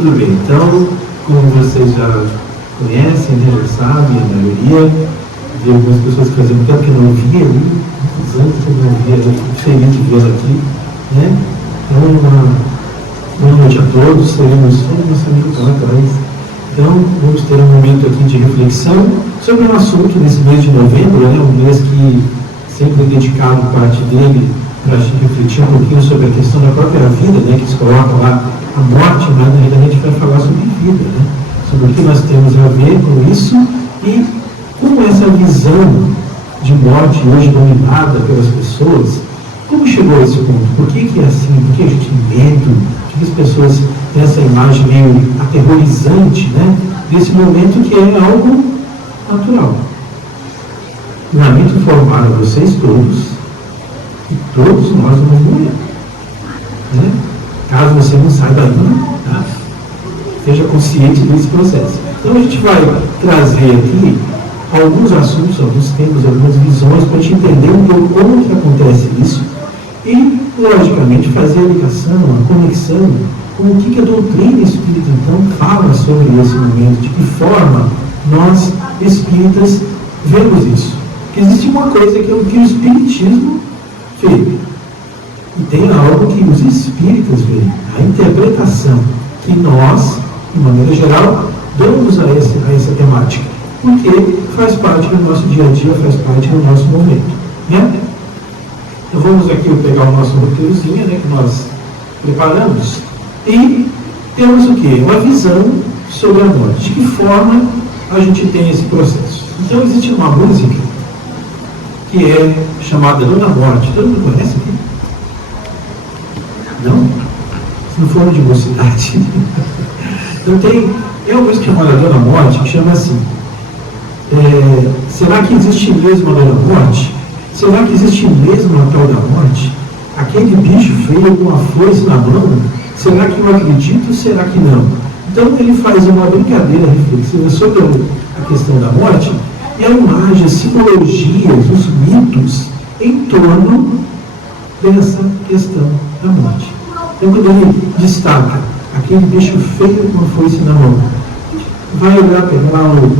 tudo bem. Então, como vocês já conhecem, né, já sabem, a maioria, vi algumas pessoas fazendo tanto que não via ali, muitos anos que eu não via, eu fico feliz de vê-la aqui, né? Então, boa noite a todos, teremos nosso amigo lá atrás. Então, vamos ter um momento aqui de reflexão sobre um assunto nesse mês de novembro, né, um mês que sempre é dedicado parte dele para a gente refletir um pouquinho sobre a questão da própria vida, né, que se coloca lá a morte, mas na realidade a gente vai falar sobre vida, né, sobre o que nós temos a ver com isso e como essa visão de morte hoje dominada pelas pessoas, como chegou a esse ponto? Por que é assim? Por que a gente tem medo? Por que as pessoas têm essa imagem meio aterrorizante, né, desse momento que é algo natural? Lamento informar a vocês todos que todos nós vamos morrer, né? Caso você não saiba ainda, tá? Esteja consciente desse processo. Então a gente vai trazer aqui alguns assuntos, alguns temas, algumas visões para a gente entender um pouco como que acontece isso e, logicamente, fazer a ligação, a conexão com o que a doutrina espírita então fala sobre esse momento, de que forma nós espíritas vemos isso. Porque existe uma coisa que é o que o espiritismo vê, e tem algo que os espíritas veem, a interpretação que nós, de maneira geral, damos a essa temática, porque faz parte do nosso dia a dia, faz parte do nosso momento, né? Então vamos aqui pegar o nosso roteirozinho, né, que nós preparamos, e temos o quê? Uma visão sobre a morte. De que forma a gente tem esse processo? Então existe uma música que é chamada Dona Morte. Todo mundo conhece aqui? Não? Se não for de mocidade. Então tem uma música chamada Dona Morte que chama assim: será que existe mesmo a Dona Morte? Será que existe mesmo a tal da morte? Aquele bicho feio com a foice na mão? Será que eu acredito ou será que não? Então ele faz uma brincadeira reflexiva sobre a questão da morte e a imagem, as simbologias, os mitos em torno dessa questão da morte. Então quando ele destaca aquele bicho feio com a foice na mão, vai olhar, pegar lá o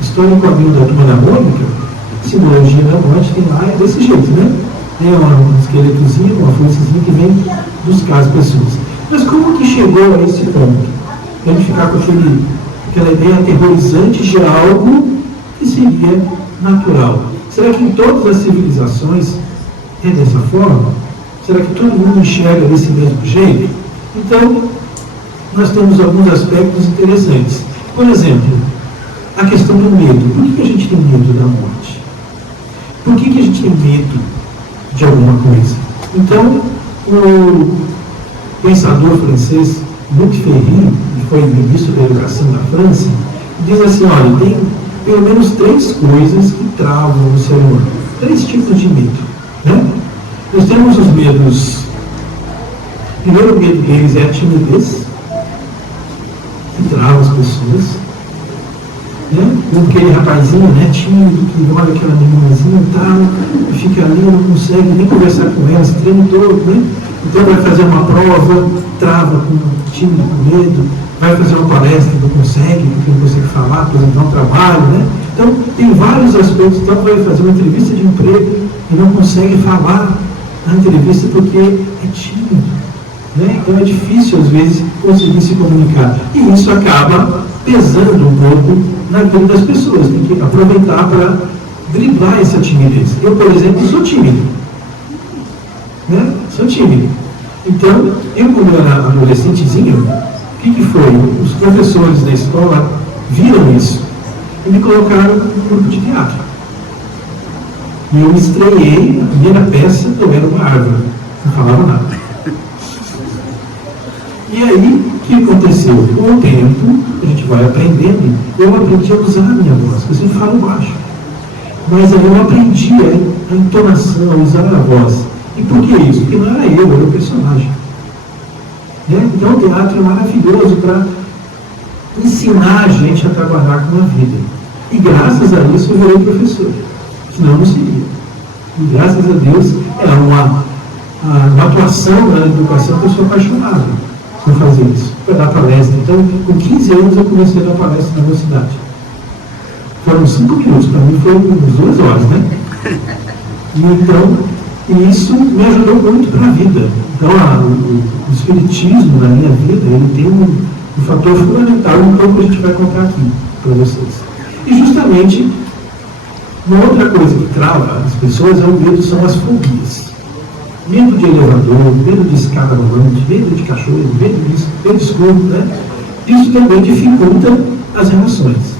histórico amigo da Turma da Mônica, simbologia da morte tem lá, é desse jeito, né? Tem um esqueletozinho, uma foicezinha que vem buscar as pessoas. Mas como que chegou a esse ponto? A gente ficar com aquela ideia aterrorizante de algo que seria natural. Será que em todas as civilizações é dessa forma? Será que todo mundo enxerga desse mesmo jeito? Então, nós temos alguns aspectos interessantes. Por exemplo, a questão do medo. Por que a gente tem medo da morte? Por que a gente tem medo de alguma coisa? Então, o pensador francês Luc Ferry, que foi ministro da Educação da França, diz assim: olha, tem pelo menos 3 coisas que travam o ser humano. 3 tipos de medo, né? Nós temos os medos. O primeiro medo deles é a timidez, que trava as pessoas, né? Aquele rapazinho, né, tímido, que olha aquela meninazinha e tal, e fica ali, não consegue nem conversar com ela, se treme todo, né? Então vai fazer uma prova, trava com tímido, com medo, vai fazer uma palestra, não consegue, porque não consegue falar, apresentar um trabalho, né? Então tem vários aspectos. Então vai fazer uma entrevista de emprego e não consegue falar na entrevista porque é tímido, né? Então é difícil às vezes conseguir se comunicar, e isso acaba pesando um pouco na vida das pessoas. Tem que aproveitar para driblar essa timidez. Eu, por exemplo, sou tímido, né? Sou tímido. Então, eu, quando era adolescentezinho, o que foi? Os professores da escola viram isso e me colocaram no grupo de teatro. E eu estreiei a primeira peça, eu era uma árvore, não falava nada. E aí, o que aconteceu? Com o tempo, a gente vai aprendendo, eu aprendi a usar a minha voz, eu sempre falo baixo. Mas aí eu aprendi a entonação, a usar a voz. E por que isso? Porque não era eu, era o personagem. Né? Então o teatro é maravilhoso para ensinar a gente a trabalhar com a vida. E graças a isso eu virei professor. Senão não seria. E graças a Deus é uma atuação na educação que eu sou apaixonado por fazer isso. para dar palestra. Então, com 15 anos eu comecei a dar palestra na minha cidade. Foram 5 minutos, para mim foi umas 2 horas, né? E então, isso me ajudou muito para a vida. Então, o espiritismo na minha vida, ele tem um fator fundamental, então, que a gente vai contar aqui para vocês. E justamente, uma outra coisa que trava as pessoas é o medo, são as fobias. Medo de elevador, medo de escada rolante, medo de cachorro, medo disso, medo escuro, né? Isso também dificulta as relações.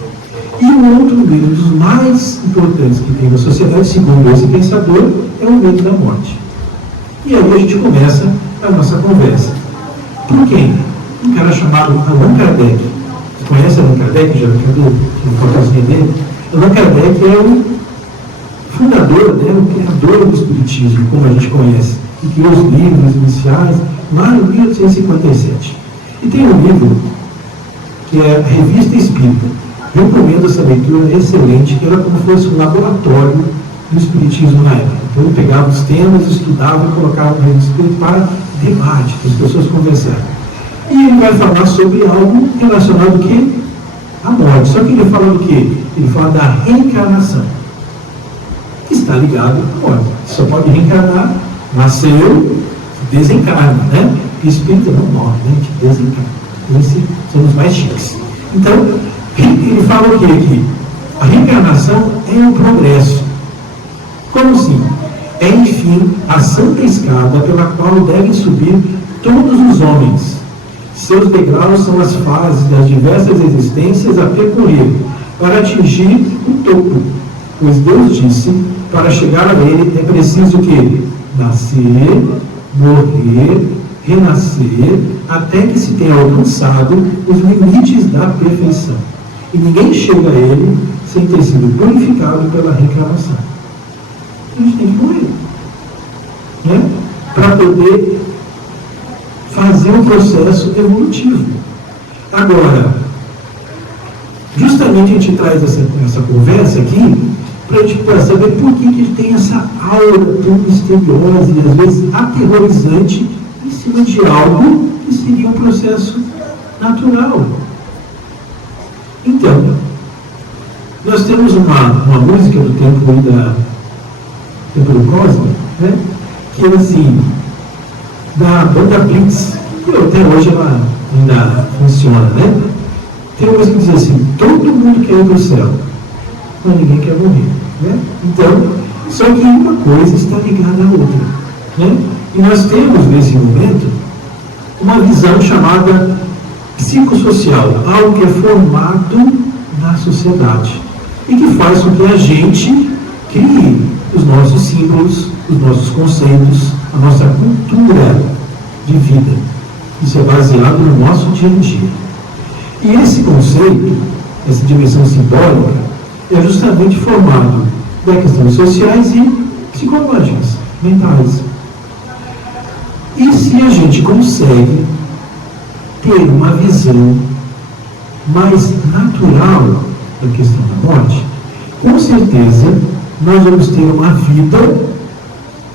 E o outro medo, um dos mais importantes que tem na sociedade, segundo esse pensador, é o medo da morte. E aí a gente começa a nossa conversa. Por quem? Um cara chamado Allan Kardec. Você conhece Allan Kardec? Já viu uma fotozinha dele? Allan Kardec é o fundador, né, o criador do Espiritismo, como a gente conhece, e criou os livros iniciais lá em 1857. E tem um livro que é a Revista Espírita. Eu recomendo essa leitura, excelente, que era como se fosse um laboratório do Espiritismo na época. Então ele pegava os temas, estudava e colocava na Revista Espírita para debate, para as pessoas conversarem. E ele vai falar sobre algo relacionado ao quê? À morte. Só que ele fala do quê? Ele fala da reencarnação. Que está ligado à morte. Só pode reencarnar, nasceu, desencarna, né? O espírito não morre, né? Que desencarna. Esses são os mais chiques. Então, ele fala o quê aqui? A reencarnação é um progresso. Como assim? É, enfim, a santa escada pela qual devem subir todos os homens. Seus degraus são as fases das diversas existências a percorrer para atingir o topo. Pois Deus disse, para chegar a ele é preciso que nascer, morrer, renascer, até que se tenha alcançado os limites da perfeição. E ninguém chega a ele sem ter sido purificado pela reencarnação. A gente tem que morrer, né? Para poder fazer um processo evolutivo. Agora, justamente a gente traz essa conversa aqui para a gente saber por que tem essa aura tão misteriosa e às vezes aterrorizante em cima de algo que seria um processo natural. Então, nós temos uma música do tempo do Cosmo, né? Que é assim, da banda Blitz, que até hoje ela ainda funciona, né? Tem uma música que diz assim, todo mundo quer ir para o céu, mas ninguém quer morrer, né? Então, só que uma coisa está ligada à outra, né? E nós temos, nesse momento, uma visão chamada psicossocial, algo que é formado na sociedade e que faz com que a gente crie os nossos símbolos, os nossos conceitos, a nossa cultura de vida. Isso é baseado no nosso dia a dia. E esse conceito, essa dimensão simbólica, é justamente formado das questões sociais e psicológicas, mentais. E se a gente consegue ter uma visão mais natural da questão da morte, com certeza nós vamos ter uma vida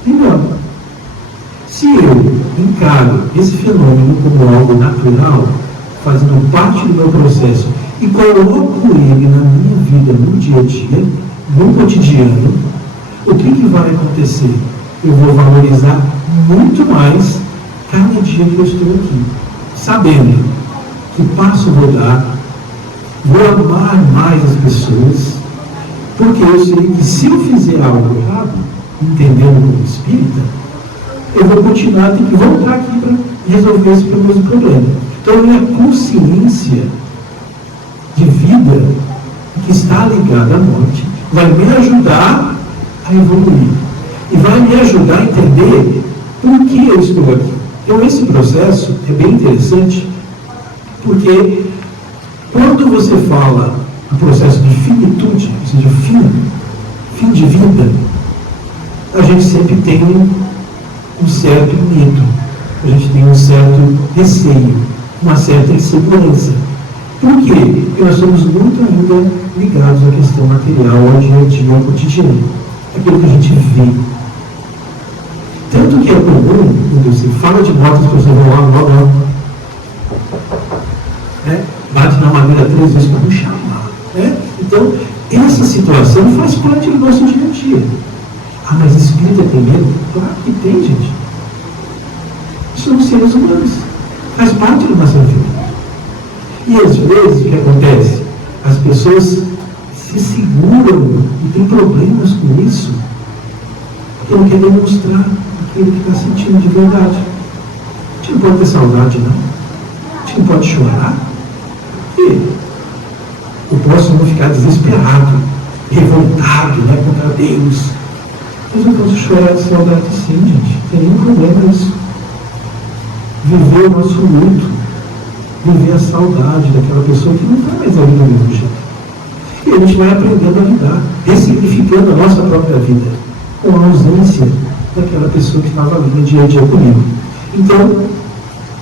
melhor. Se eu encaro esse fenômeno como algo natural, fazendo parte do meu processo, e coloco ele na minha vida, no dia a dia, no cotidiano, o que vai acontecer? Eu vou valorizar muito mais cada dia que eu estou aqui, sabendo que passo vou dar, vou amar mais as pessoas, porque eu sei que se eu fizer algo errado, entendendo como espírita, eu vou continuar, ter que voltar aqui para resolver esse mesmo problema. Então, a minha consciência de vida, que está ligada à morte, vai me ajudar a evoluir. E vai me ajudar a entender por que eu estou aqui. Então, esse processo é bem interessante, porque quando você fala do processo de finitude, ou seja, fim de vida, a gente sempre tem um certo medo, a gente tem um certo receio, uma certa insegurança. Por quê? Porque nós somos muito ainda ligados à questão material, ao dia a dia, ao cotidiano, aquilo que a gente vê. Tanto que é comum, quando você fala de morte, as pessoas vão lá, né? Bate na madeira 3 vezes para não chamar. Né? Então, essa situação faz parte do nosso dia a dia. Ah, mas espírita tem medo? Claro que tem, gente. Somos seres humanos. Faz parte da nossa vida. E às vezes, o que acontece? As pessoas se seguram e têm problemas com isso, porque não quer demonstrar aquilo que está sentindo de verdade. A gente não pode ter saudade, não. A gente não pode chorar. Por quê? Eu posso não ficar desesperado, revoltado, né, contra Deus. Mas eu posso chorar de saudade sim, gente. Não tem nenhum problema nisso. Viver o nosso luto, viver a saudade daquela pessoa que não está mais ali do mesmo jeito. E a gente vai aprendendo a lidar, ressignificando a nossa própria vida, com a ausência daquela pessoa que estava ali no dia a dia comigo. Então,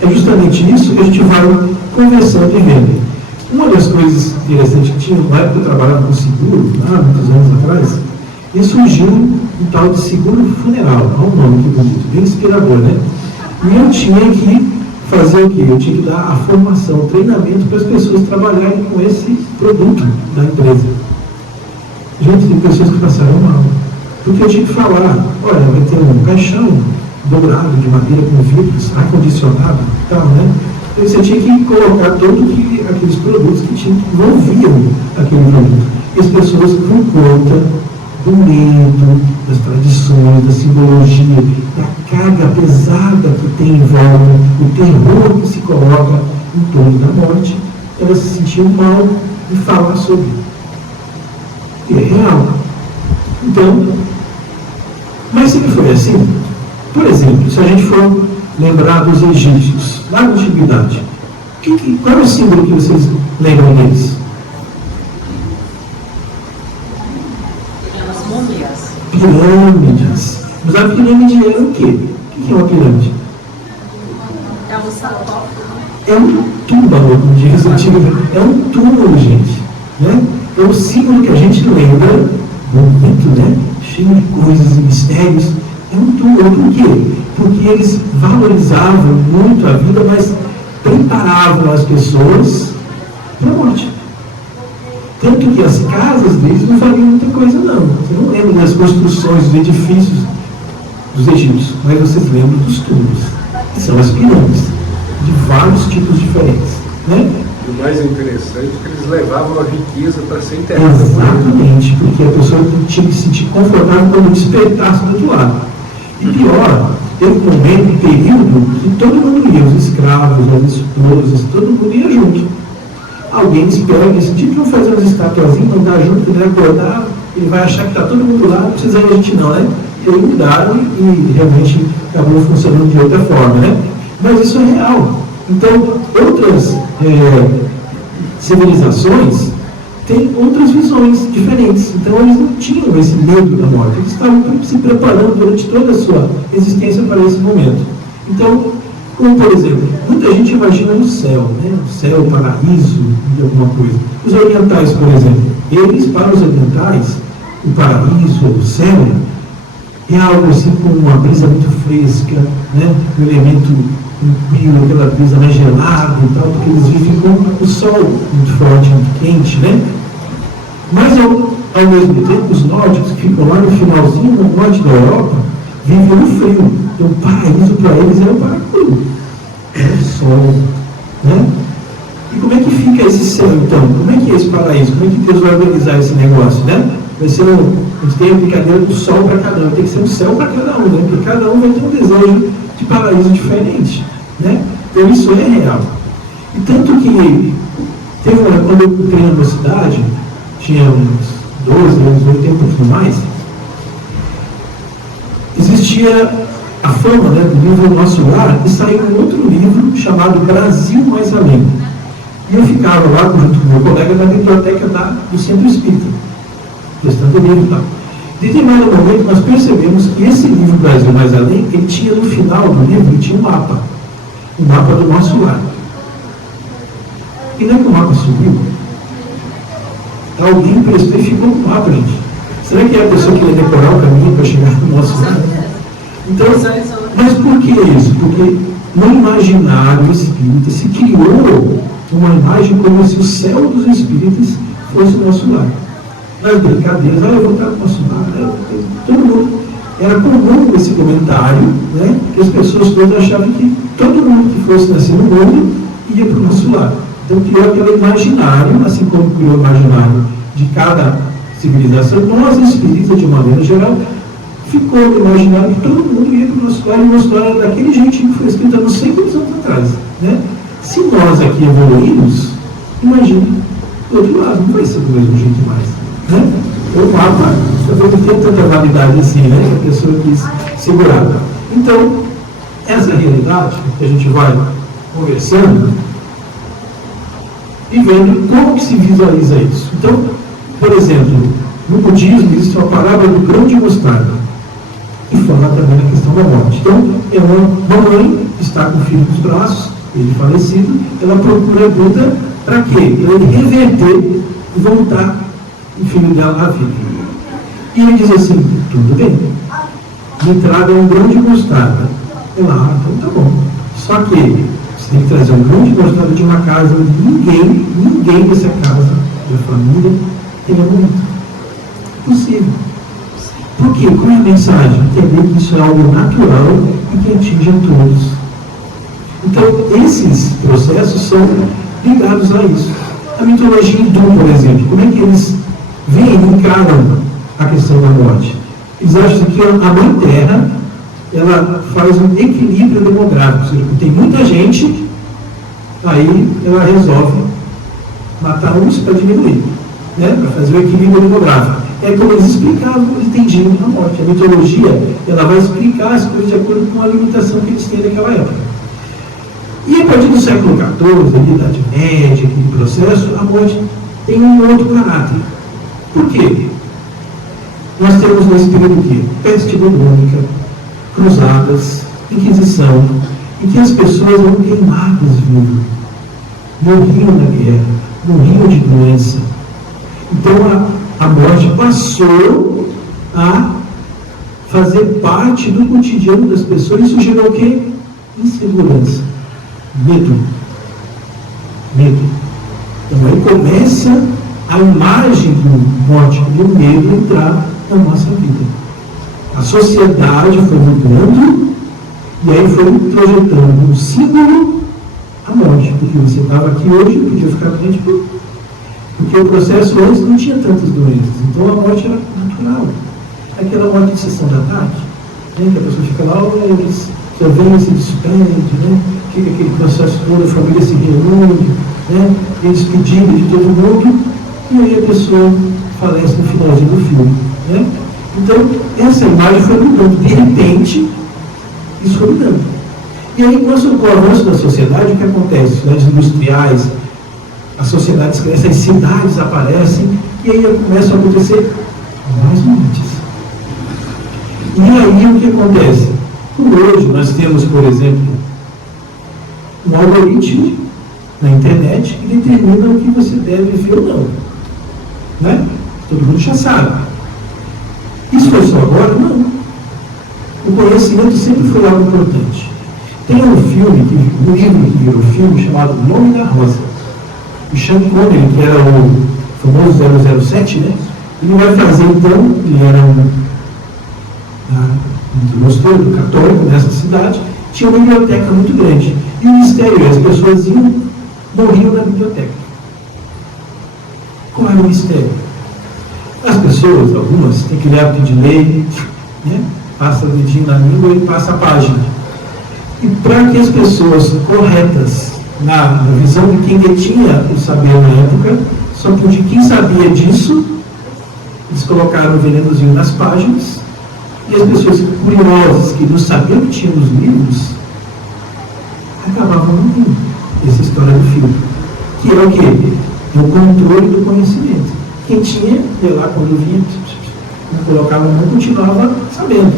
é justamente isso que a gente vai conversando e vendo. Uma das coisas interessantes que tinha, na época que eu trabalhava com seguro, há muitos anos atrás, e surgiu um tal de seguro funeral. Olha o nome que bonito, bem inspirador, né? E eu tinha que fazer o quê? Eu tinha que dar a formação, o treinamento para as pessoas trabalharem com esse produto da empresa. Gente, tem pessoas que passaram mal. Porque eu tinha que falar, olha, vai ter um caixão dourado de madeira com vidros, ar-condicionado e tal, né? Então você tinha que colocar todos aqueles produtos que envolviam aquele produto. E as pessoas, por conta do medo, das tradições, da simbologia, da carga pesada que tem em volta, o terror que se coloca em torno da morte, elas se sentiam mal em falar sobre. E é real. Então, mas sempre foi assim. Por exemplo, se a gente for lembrar dos egípcios, lá na antiguidade, qual é o símbolo que vocês lembram deles? Pirâmides. Mas a pirâmide era o quê? O que é uma pirâmide? É um sarcófago. É um túmulo, como diz o antigo. É um túmulo, gente. Né? É o símbolo que a gente lembra, bonito, né? Cheio de coisas e mistérios. É um túmulo. Por quê? Porque eles valorizavam muito a vida, mas preparavam as pessoas para a morte. Tanto que as casas deles não faziam muita coisa, não. Você não lembra das construções dos edifícios dos egípcios, mas vocês lembram dos túmulos, que são as pirâmides, de vários tipos diferentes. Né? O mais interessante é que eles levavam a riqueza para ser enterrada. Exatamente, porque a pessoa tinha que se sentir confortável quando despertasse do outro lado. E pior, teve um momento, um período, que todo mundo ia, os escravos, as esposas, todo mundo ia junto. Alguém espera que esse tipo vão fazer umas estatuazinhas, mandar junto, ele vai acordar, ele vai achar que está todo mundo lá, não precisa de gente não, né? E aí mudaram e realmente acabou funcionando de outra forma, né? Mas isso é real. Então, outras civilizações têm outras visões diferentes. Então, eles não tinham esse medo da morte, eles estavam se preparando durante toda a sua existência para esse momento. Então, como, por exemplo, muita gente imagina o céu, né? O céu, o paraíso, de alguma coisa. Os orientais, por exemplo, eles, para os orientais, o paraíso, o céu, é algo assim com uma brisa muito fresca, né? Um elemento tranquilo, aquela brisa mais gelada e tal, porque eles vivem com o sol muito forte, muito quente, né? Mas, ao mesmo tempo, os nórdicos que ficam lá no finalzinho, no norte da Europa, vivem no frio. Então, o paraíso para eles é o paraíso. É o sol. Né? E como é que fica esse céu, então? Como é que é esse paraíso? Como é que Deus vai organizar esse negócio? Né? Vai ser a gente tem a brincadeira do sol para cada um. Tem que ser um céu para cada um, né? Porque cada um vai ter um desejo de paraíso diferente. Né? Então, isso é real. E tanto que, quando eu entrei na cidade, tinha uns 12 anos, 8 um pouquinho mais, existia a fama, né, do livro Nosso Lar, e saiu um outro livro chamado Brasil Mais Além. E eu ficava lá junto com meu colega na biblioteca do Centro Espírita, testando o livro e tal. De determinado momento, nós percebemos que esse livro Brasil Mais Além, ele tinha no final do livro, ele tinha um mapa do Nosso Lar. E não é que o mapa subiu? Alguém prestou e ficou com o mapa, gente. Será que é a pessoa que ia decorar o caminho para chegar no Nosso Lar? Então, mas por que isso? Porque no imaginário espírita se criou uma imagem como se o céu dos espíritos fosse o nosso lar. Nas brincadeiras, eu vou estar no nosso lar, todo mundo. Era comum esse comentário, né, que as pessoas todas achavam que todo mundo que fosse nascer no mundo ia para o nosso lar. Então criou aquele imaginário, assim como criou o imaginário de cada civilização, nós espíritas, de uma maneira geral, ficou no imaginário que todo mundo ia para o nosso lar, e o nosso lar era daquele jeitinho que foi escrito há uns 100 anos atrás. Né? Se nós aqui evoluímos, imagine do outro lado, não vai ser do mesmo jeito mais. Né? O Papa talvez não tenha tanta validade assim, né? Que a pessoa quis segurar. Então, essa realidade que a gente vai conversando e vendo como que se visualiza isso. Então, por exemplo, no budismo existe uma parábola do grão de mostarda, e fala também na questão da morte. Então, é uma mãe que está com o filho nos braços, ele falecido, ela procura ajuda para quê? Para ele reverter e voltar o filho dela à vida. E ele diz assim, tudo bem, me traga um grão de mostarda. Ela, então tá bom. Só que você tem que trazer um grão de mostarda de uma casa onde ninguém dessa casa, da família, tenha morrido. Possível. Por quê? Qual é a mensagem? Entender que isso é algo natural e que atinge a todos. Então, esses processos são ligados a isso. A mitologia hindu, por exemplo, como é que eles veem e encaram a questão da morte? Eles acham que a Mãe Terra, ela faz um equilíbrio demográfico, ou seja, tem muita gente, aí ela resolve matar uns para diminuir, né? Para fazer o equilíbrio demográfico. É como eles explicavam, eles entendiam a morte. A mitologia, ela vai explicar as coisas de acordo com a limitação que eles têm naquela época. E a partir do século XIV, da Idade Média, aquele processo, a morte tem um outro caráter. Por quê? Nós temos nesse período o quê? Peste bubônica, cruzadas, Inquisição, em que as pessoas eram queimadas vivas, morriam na guerra, morriam de doença. Então a morte passou a fazer parte do cotidiano das pessoas. Isso gerou o quê? Insegurança, medo. Então aí começa a imagem do morte e do medo entrar na nossa vida. A sociedade foi mudando e aí foi projetando um símbolo a morte, porque você estava aqui hoje, podia ficar doente, porque o processo antes não tinha tantas doenças, então a morte era natural. Aquela morte de sessão da tarde, né, que a pessoa fica lá, eles só vem e se despede, né, fica aquele processo todo, a família se reúne, né, eles pedindo de todo mundo, e aí a pessoa falece no finalzinho do filme. Né? Então, essa imagem foi mudando. De repente, isso foi mudando. E aí, com o avanço da sociedade, o que acontece? As cidades industriais, as sociedades crescem, as cidades aparecem, e aí começam a acontecer mais mortes. E aí, o que acontece? Como hoje nós temos, por exemplo, um algoritmo na internet que determina o que você deve ver ou não. Né? Todo mundo já sabe. Isso foi só agora? Não. O conhecimento sempre foi algo importante. Tem um livro que virou filme chamado Nome da Rosa. O Sean Connery, que era o famoso 007, né? Ele vai fazer então, ele era um mosteiro católico nessa cidade, tinha uma biblioteca muito grande. E o mistério, as pessoas morriam na biblioteca. Qual era o mistério? As pessoas, algumas, têm aquele hábito de ler, né? Passa o dedinho na língua e passa a página. E para que as pessoas corretas, na visão de quem detinha o saber na época, só podia quem sabia disso, eles colocaram o venenozinho nas páginas, e as pessoas curiosas, que não sabiam o que tinha nos livros, acabavam morrendo. Essa história do filme. Que é o quê? É o controle do conhecimento. Quem tinha, ia lá quando via, não colocava não, continuava sabendo.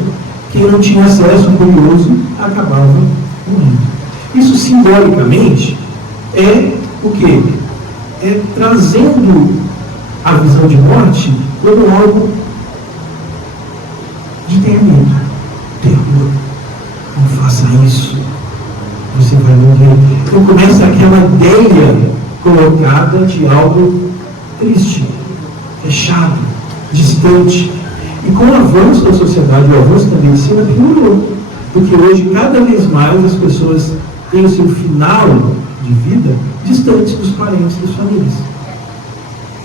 Quem não tinha acesso, curioso, acabava morrendo. Isso simbolicamente é o quê? É trazendo a visão de morte como algo de terror. Não faça isso, você vai morrer. Então começa aquela ideia colocada de algo triste, fechado, distante. E com o avanço da sociedade, o avanço da medicina piorou, porque hoje cada vez mais as pessoas têm o seu final de vida distantes dos parentes, das famílias.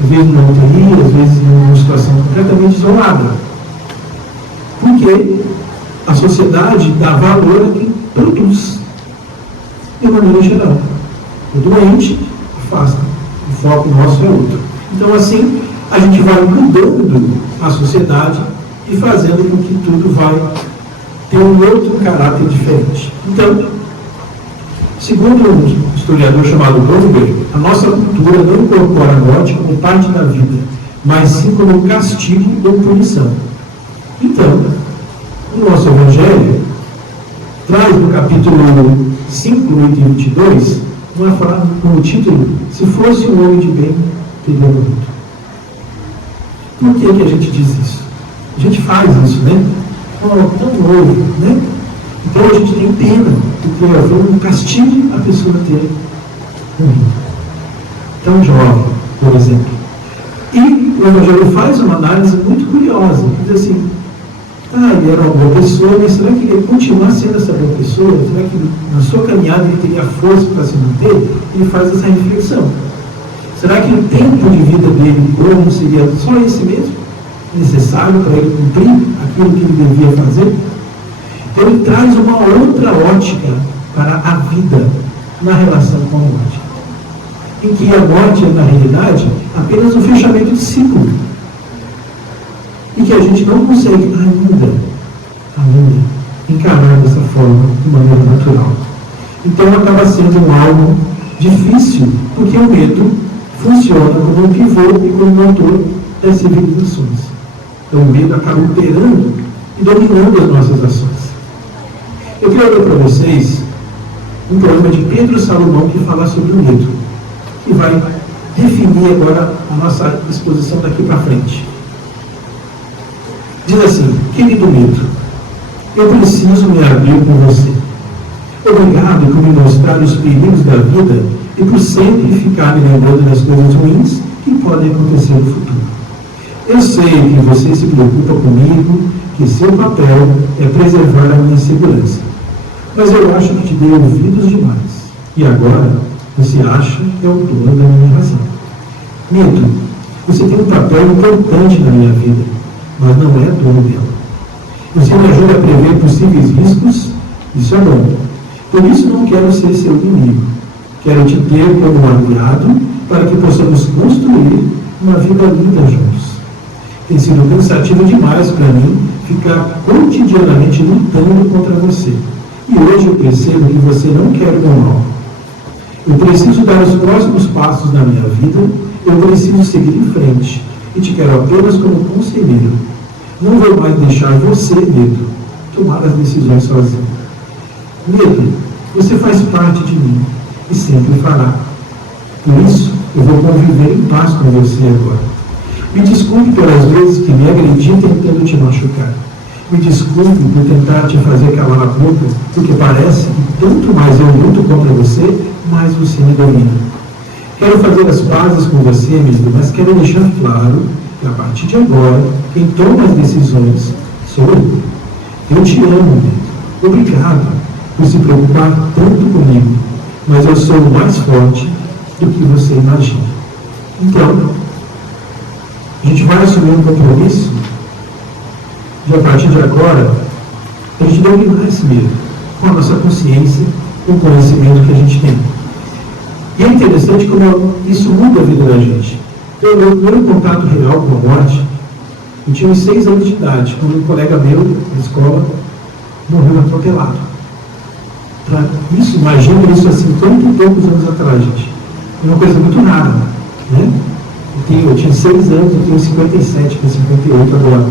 Às vezes numa UTI, às vezes numa situação completamente isolada. Porque a sociedade dá valor a quem produz, de maneira geral. O doente afasta, o foco nosso é outro. Então, assim, a gente vai mudando a sociedade e fazendo com que tudo vai ter um outro caráter diferente. Então, segundo um historiador chamado Goldberg, a nossa cultura não incorpora a morte como parte da vida, mas sim como castigo ou punição. Então, o nosso Evangelho traz no capítulo 5, no item 22, uma frase com o título: se fosse um homem de bem, teria morrido. Por que a gente diz isso? A gente faz isso, né? Oh, tão novo, né? Então a gente tem pena, porque foi um castigo a pessoa ter morrido. Tão jovem, por exemplo. E o Evangelho faz uma análise muito curiosa. Diz assim: ele era uma boa pessoa, mas será que ele ia continuar sendo essa boa pessoa? Será que na sua caminhada ele teria força para se manter? Ele faz essa reflexão. Será que o tempo de vida dele não seria só esse mesmo? Necessário para ele cumprir aquilo que ele devia fazer? Então ele traz uma outra ótica para a vida na relação com a morte. Em que a morte é, na realidade, apenas um fechamento de ciclo. E que a gente não consegue ainda encarar dessa forma, de maneira natural. Então acaba sendo algo difícil, porque o medo funciona como um pivô e como um motor das civilizações. Então o medo acaba operando e dominando as nossas ações. Eu quero ler para vocês um poema de Pedro Salomão que fala sobre o medo, que vai definir agora a nossa exposição daqui para frente. Diz assim: querido medo, eu preciso me abrir com você. Obrigado por me mostrar os perigos da vida e por sempre ficar me lembrando das coisas ruins que podem acontecer no futuro. Eu sei que você se preocupa comigo, que seu papel é preservar a minha segurança. Mas eu acho que te dei ouvidos demais. E agora você acha que é o dono da minha razão. Medo, você tem um papel importante na minha vida, mas não é dono dela. Você me ajuda a prever possíveis riscos, isso é bom. Por isso não quero ser seu inimigo. Quero te ter como um aliado para que possamos construir uma vida linda juntos. Tem sido cansativo demais para mim ficar cotidianamente lutando contra você. E hoje eu percebo que você não quer o meu mal. Eu preciso dar os próximos passos na minha vida, eu preciso seguir em frente. E te quero apenas como conselheiro. Não vou mais deixar você, medo, tomar as decisões sozinho. Medo, você faz parte de mim e sempre fará. Por isso, eu vou conviver em paz com você agora. Me desculpe pelas vezes que me agredi tentando te machucar. Me desculpe por tentar te fazer calar a boca, porque parece que tanto mais eu luto contra você, mais você me domina. Quero fazer as pazes com você, amigo, mas quero deixar claro que a partir de agora, quem toma as decisões sou eu. Eu te amo, amigo. Obrigado por se preocupar tanto comigo, mas eu sou mais forte do que você imagina. Então, a gente vai assumir um compromisso de, a partir de agora, a gente dominar esse medo com a nossa consciência, com o conhecimento que a gente tem. E é interessante como isso muda a vida da gente. Então, meu primeiro contato real com a morte, eu tinha uns 6 anos de idade, quando um colega meu, na escola, morreu atropelado. Isso, imagina isso há 50 e poucos anos atrás, gente. É uma coisa muito rara, né? Eu tinha 6 anos, eu tenho 57, tenho 58 agora.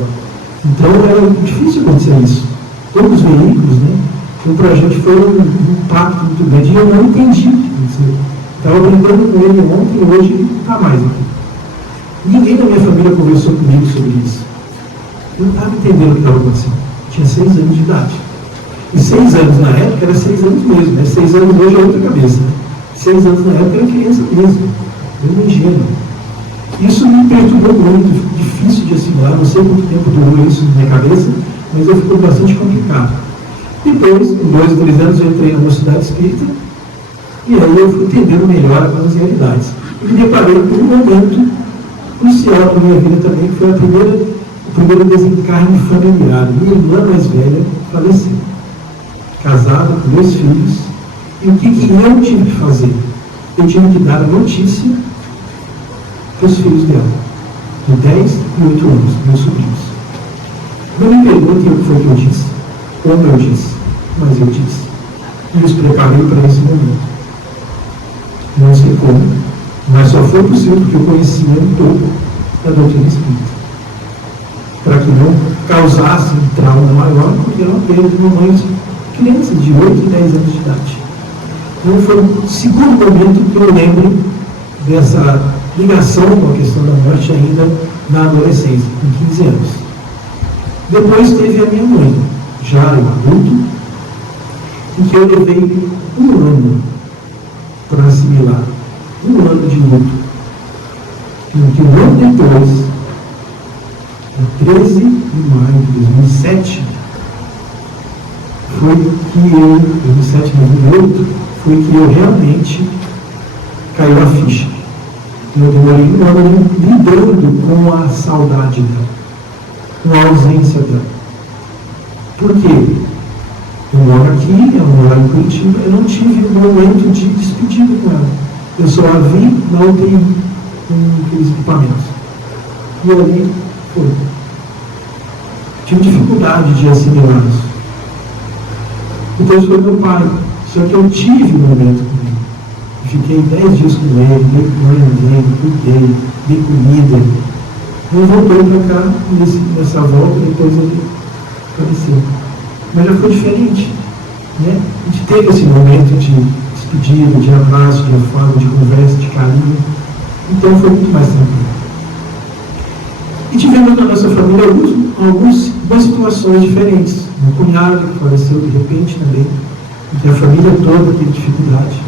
Então era difícil acontecer isso. Todos os veículos, né? Então para a gente foi um impacto muito grande. E eu não entendi. Estava brincando com ele ontem e hoje ele não está mais aqui. Ninguém da minha família conversou comigo sobre isso. Eu não estava entendendo o que estava acontecendo. Eu tinha 6 anos de idade. E 6 anos na época era 6 anos mesmo, né? 6 anos hoje é outra cabeça. Né? 6 anos na época era criança mesmo, eu ingênuo. Isso me perturbou muito, difícil de assimilar, não sei quanto tempo durou isso na minha cabeça, mas eu ficou bastante complicado. Depois, com 2 ou 3 anos, eu entrei na mocidade espírita, e aí eu fui entendendo melhor as realidades. E me deparei com um momento crucial para a minha vida também, que foi o primeiro desencarne familiar. Minha irmã mais velha faleceu, casada, com 2 filhos, e o que eu tive que fazer? Eu tive que dar a notícia para os filhos dela, de 10 e 8 anos, meus sobrinhos. Não me perguntem o que foi que eu disse, como eu disse, mas eu disse. E os preparei para esse momento. Não sei como, mas só foi possível porque eu conhecia um pouco da doutrina espírita. Para que não causasse um trauma maior, porque eram perda de mamães crianças de 8 e 10 anos de idade. Então foi o segundo momento que eu lembro dessa ligação com a questão da morte ainda na adolescência, com 15 anos. Depois teve a minha mãe, já eu adulto, em que eu levei um ano para assimilar, um ano de luto. Em que um ano depois, em 13 de maio de 2007, foi que eu, 2007 e 2008, foi que eu realmente caiu a ficha. Eu demorei um ano lidando com a saudade dela, com a ausência dela. Por quê? Eu moro aqui, eu moro em Curitiba, eu não tive um momento de despedida com ela. Eu só a vi na UTI, com aqueles equipamentos. E ali foi. Tive dificuldade de assimilar isso. Depois foi meu pai. Só que eu tive um momento com ele. Fiquei 10 dias com ele, dei banho nele, cuidei, dei comida. Ele voltou para cá, nessa volta, depois ele faleceu. Mas já foi diferente. Né? A gente teve esse momento de despedida, de abraço, de afago, de conversa, de carinho. Então foi muito mais tranquilo. E tivemos na nossa família algumas situações diferentes. Meu cunhado que faleceu de repente também, em que a família toda teve dificuldade.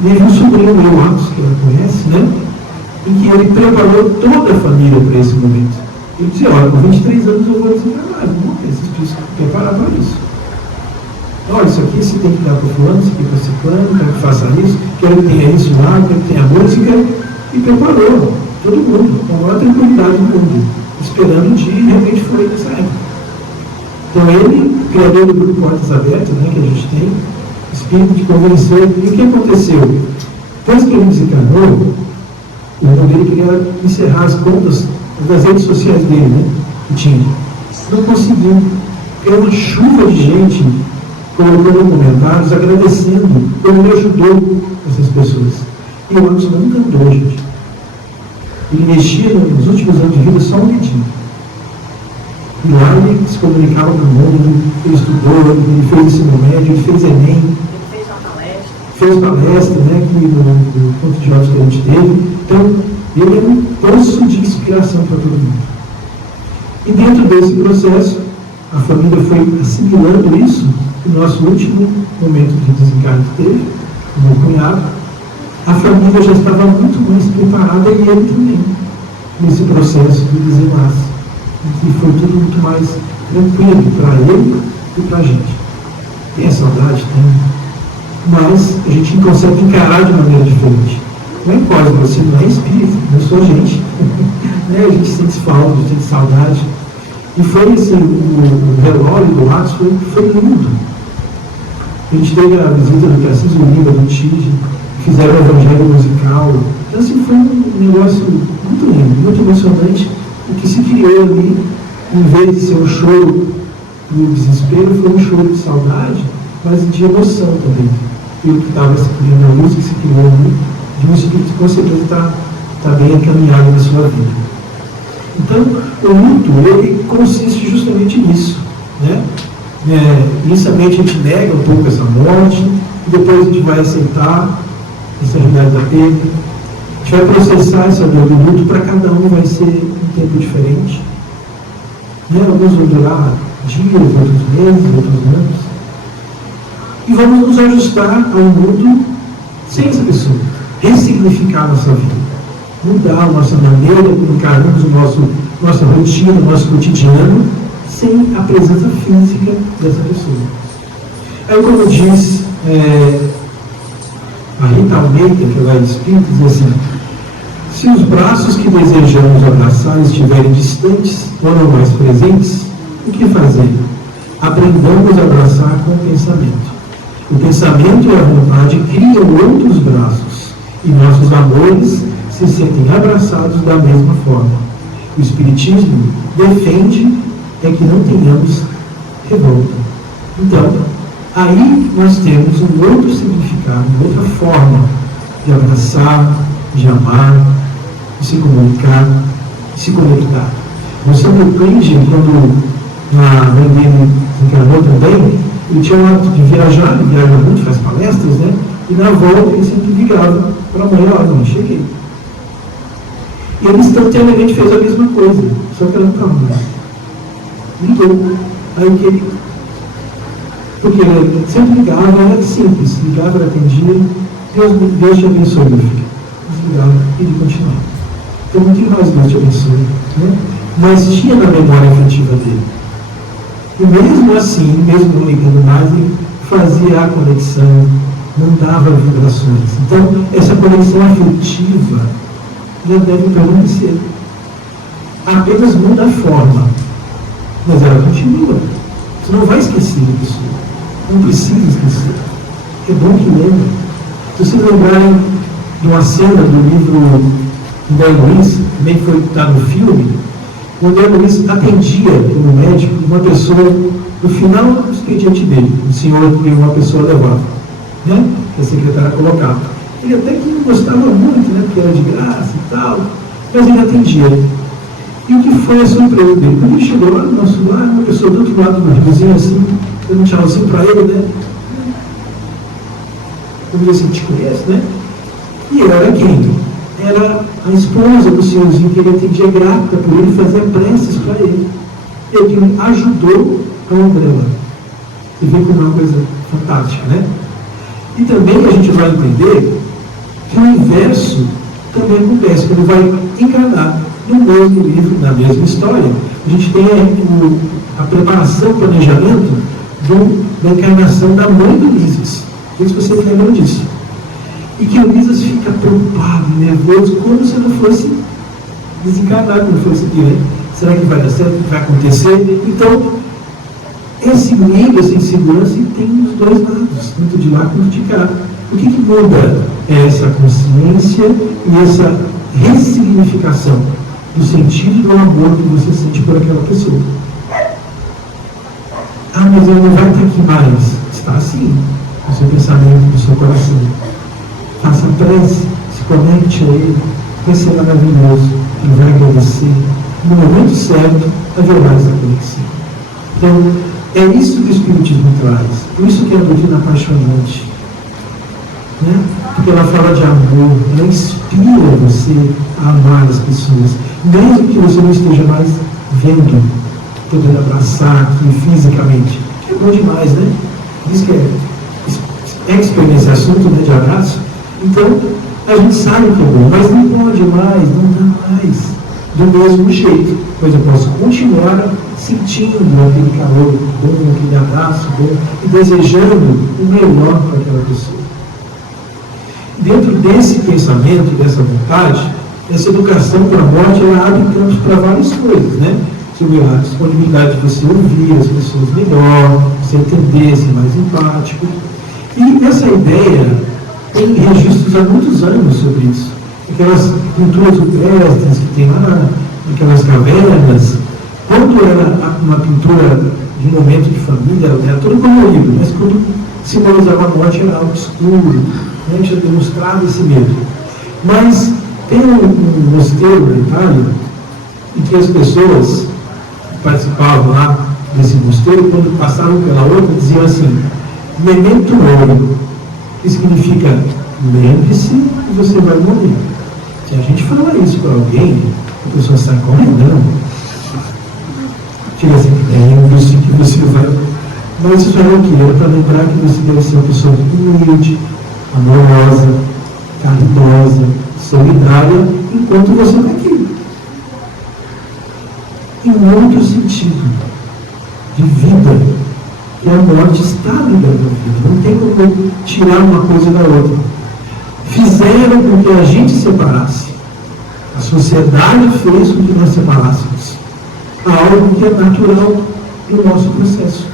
E teve um sobrinho meu, Atos, que ela conhece, né? Em que ele preparou toda a família para esse momento. Ele dizia, olha, com 23 anos eu vou desencarnar, eu não sei, vocês precisam preparar para isso. Olha, isso aqui você tem que dar para fulano, isso aqui para ciclano, quero que faça isso, quero que tenha isso lá, quero que tenha música. E preparou todo mundo, com a maior tranquilidade do mundo, esperando o dia, e realmente foi nessa época. Então ele, criador do grupo Portas Abertas, né, que a gente tem, espírito de convencer. E o que aconteceu? Depois que ele desencarnou, o irmão dele queria encerrar as contas das redes sociais dele, né, que tinha. Não conseguiu. Porque era uma chuva de gente colocando comentários, agradecendo como ele ajudou essas pessoas. E o Anderson nunca andou, gente. Ele mexia nos últimos anos de vida só um dedinho. E lá ele se comunicava com o mundo, ele estudou, ele fez ensino médio, ele fez Enem. Ele fez uma palestra. Fez palestra, né, que no ponto de jogos que a gente teve. Então, ele é um poço de inspiração para todo mundo. E dentro desse processo, a família foi assimilando isso. No nosso último momento de desencarne que teve, o meu cunhado, a família já estava muito mais preparada, e ele também, nesse processo de desenlace. E foi tudo muito mais tranquilo para ele e para a gente. Tem a saudade? Tem. Mas a gente consegue encarar de maneira diferente. Não importa, você não é espírito, eu sou gente. Né? A gente sente falta, a gente sente saudade. E foi esse, o velório do Atos foi lindo. A gente teve a visita do Tarcísio Lima, do Tige, fizeram o evangelho musical. Então, assim, foi um negócio muito lindo, muito emocionante. O que se criou ali, em vez de ser um choro e um desespero, foi um choro de saudade, mas de emoção também. Pelo que estava se criando, a luz que se criou ali, de um espírito que com certeza está bem encaminhado na sua vida. Então, o luto, ele consiste justamente nisso, né? Inicialmente a gente nega um pouco essa morte, e depois a gente vai aceitar essa realidade da perda. A gente vai processar essa dor do luto, para cada um vai ser um tempo diferente. Né? Alguns vão durar dias, outros meses, outros anos. E vamos nos ajustar ao mundo sem essa pessoa, ressignificar a nossa vida, mudar a nossa maneira como encaramos nossa rotina, o nosso cotidiano, sem a presença física dessa pessoa. Aí, como diz a Rita Almeida, que ela é espírita, diz assim: se os braços que desejamos abraçar estiverem distantes ou não mais presentes, o que fazer? Aprendamos a abraçar com o pensamento. O pensamento e a vontade criam outros braços, e nossos amores se sentem abraçados da mesma forma. O Espiritismo defende que não tenhamos revolta. Então, aí nós temos um outro significado, uma outra forma de abraçar, de amar, de se comunicar, de se conectar. O Santo Cândido, quando a mãe dele encarnou também, ele tinha o hábito de viajar, ele viaja muito, faz palestras, né? E na volta ele sempre ligava para a mãe: olha, mãe, cheguei. E ele instantaneamente fez a mesma coisa, só que ela não estava mais. Ligou. Aí que ele. Porque ele sempre ligava, era simples, ligava, ela atendia, Deus te abençoe, meu filho. Desligava e ele continuava. Então não tinha mais Deus te abençoe, né? Mas tinha na memória afetiva dele. E mesmo assim, mesmo não ligando mais, ele fazia a conexão, mandava vibrações. Então, essa conexão afetiva já deve permanecer. Apenas muda a forma, mas ela continua. Você não vai esquecer a pessoa. Não precisa esquecer. É bom que lembre. Se vocês lembrarem de uma cena do livro do André Luiz, também foi estar no filme, o André Luiz atendia como médico uma pessoa no final do expediente dele, o senhor que uma pessoa levava, né? Que a secretária colocava. Ele até que não gostava muito, né? Porque era de graça e tal, mas ele atendia. E o que foi a surpresa dele? Quando ele chegou lá no nosso lar, uma pessoa do outro lado do riozinho assim, dando um tchauzinho para ele, né? Como assim, te conhece, né? E ele era quem? Era a esposa do senhorzinho que ele atendia, grata por ele, fazia preces para ele. E ele ajudou a André. E vê como é uma coisa fantástica, né? E também a gente vai entender que o inverso também acontece, quando vai encarnar no mesmo livro, na mesma história. A gente tem a preparação, o planejamento da encarnação da mãe do Ulisses. Não sei se vocês lembram disso. E que o Ulisses fica preocupado, nervoso, como se não fosse desencarnar, como fosse aqui, né? Será que vai dar certo? O que vai acontecer? Então, esse medo, essa insegurança tem os dois lados, tanto de lá quanto de cá. O que muda é essa consciência e essa ressignificação do sentido do amor que você sente por aquela pessoa. Ah, mas ele não vai estar aqui mais. Está assim, no seu pensamento, no seu coração. Faça prece, se conecte a ele, vai ser maravilhoso, ele vai agradecer. No momento certo, haverá essa conexão. Então, é isso que o Espiritismo traz. Por isso que é a doutrina apaixonante. Né? Porque ela fala de amor, ela inspira você a amar as pessoas, mesmo que você não esteja mais vendo, podendo abraçar aqui fisicamente. É bom demais, né? Diz que é experiência, assunto, né, de abraço. Então, a gente sabe que é bom, mas não pode mais, não dá mais do mesmo jeito, pois eu posso continuar sentindo aquele calor bom, aquele abraço bom e desejando o melhor para aquela pessoa. Dentro desse pensamento, dessa vontade, essa educação para a morte, ela abre campos para várias coisas, né? Sobre a disponibilidade de você ouvir as pessoas melhor, você entender, ser mais empático. E essa ideia tem registros há muitos anos sobre isso. Aquelas pinturas rupestres que tem lá naquelas cavernas, quando era uma pintura de um momento de família, era todo colorido, mas quando simbolizava a morte era algo escuro, a gente já demonstrava esse medo. Mas tem um mosteiro na Itália em que as pessoas que participavam lá desse mosteiro, quando passavam pela outra, diziam assim: memento mori, que significa lembre-se que você vai morrer. Se a gente falar isso para alguém, a pessoa sai correndo. Chega assim, lembre-se que você vai. Mas isso era o quê? Era para lembrar que você deve ser uma pessoa humilde, amorosa, caridosa, solidária, enquanto você está aqui. Em um outro sentido de vida, que a morte está ligada à vida, não tem como tirar uma coisa da outra. Fizeram com que a gente separasse. A sociedade fez com que nós separássemos. Algo que é natural no nosso processo.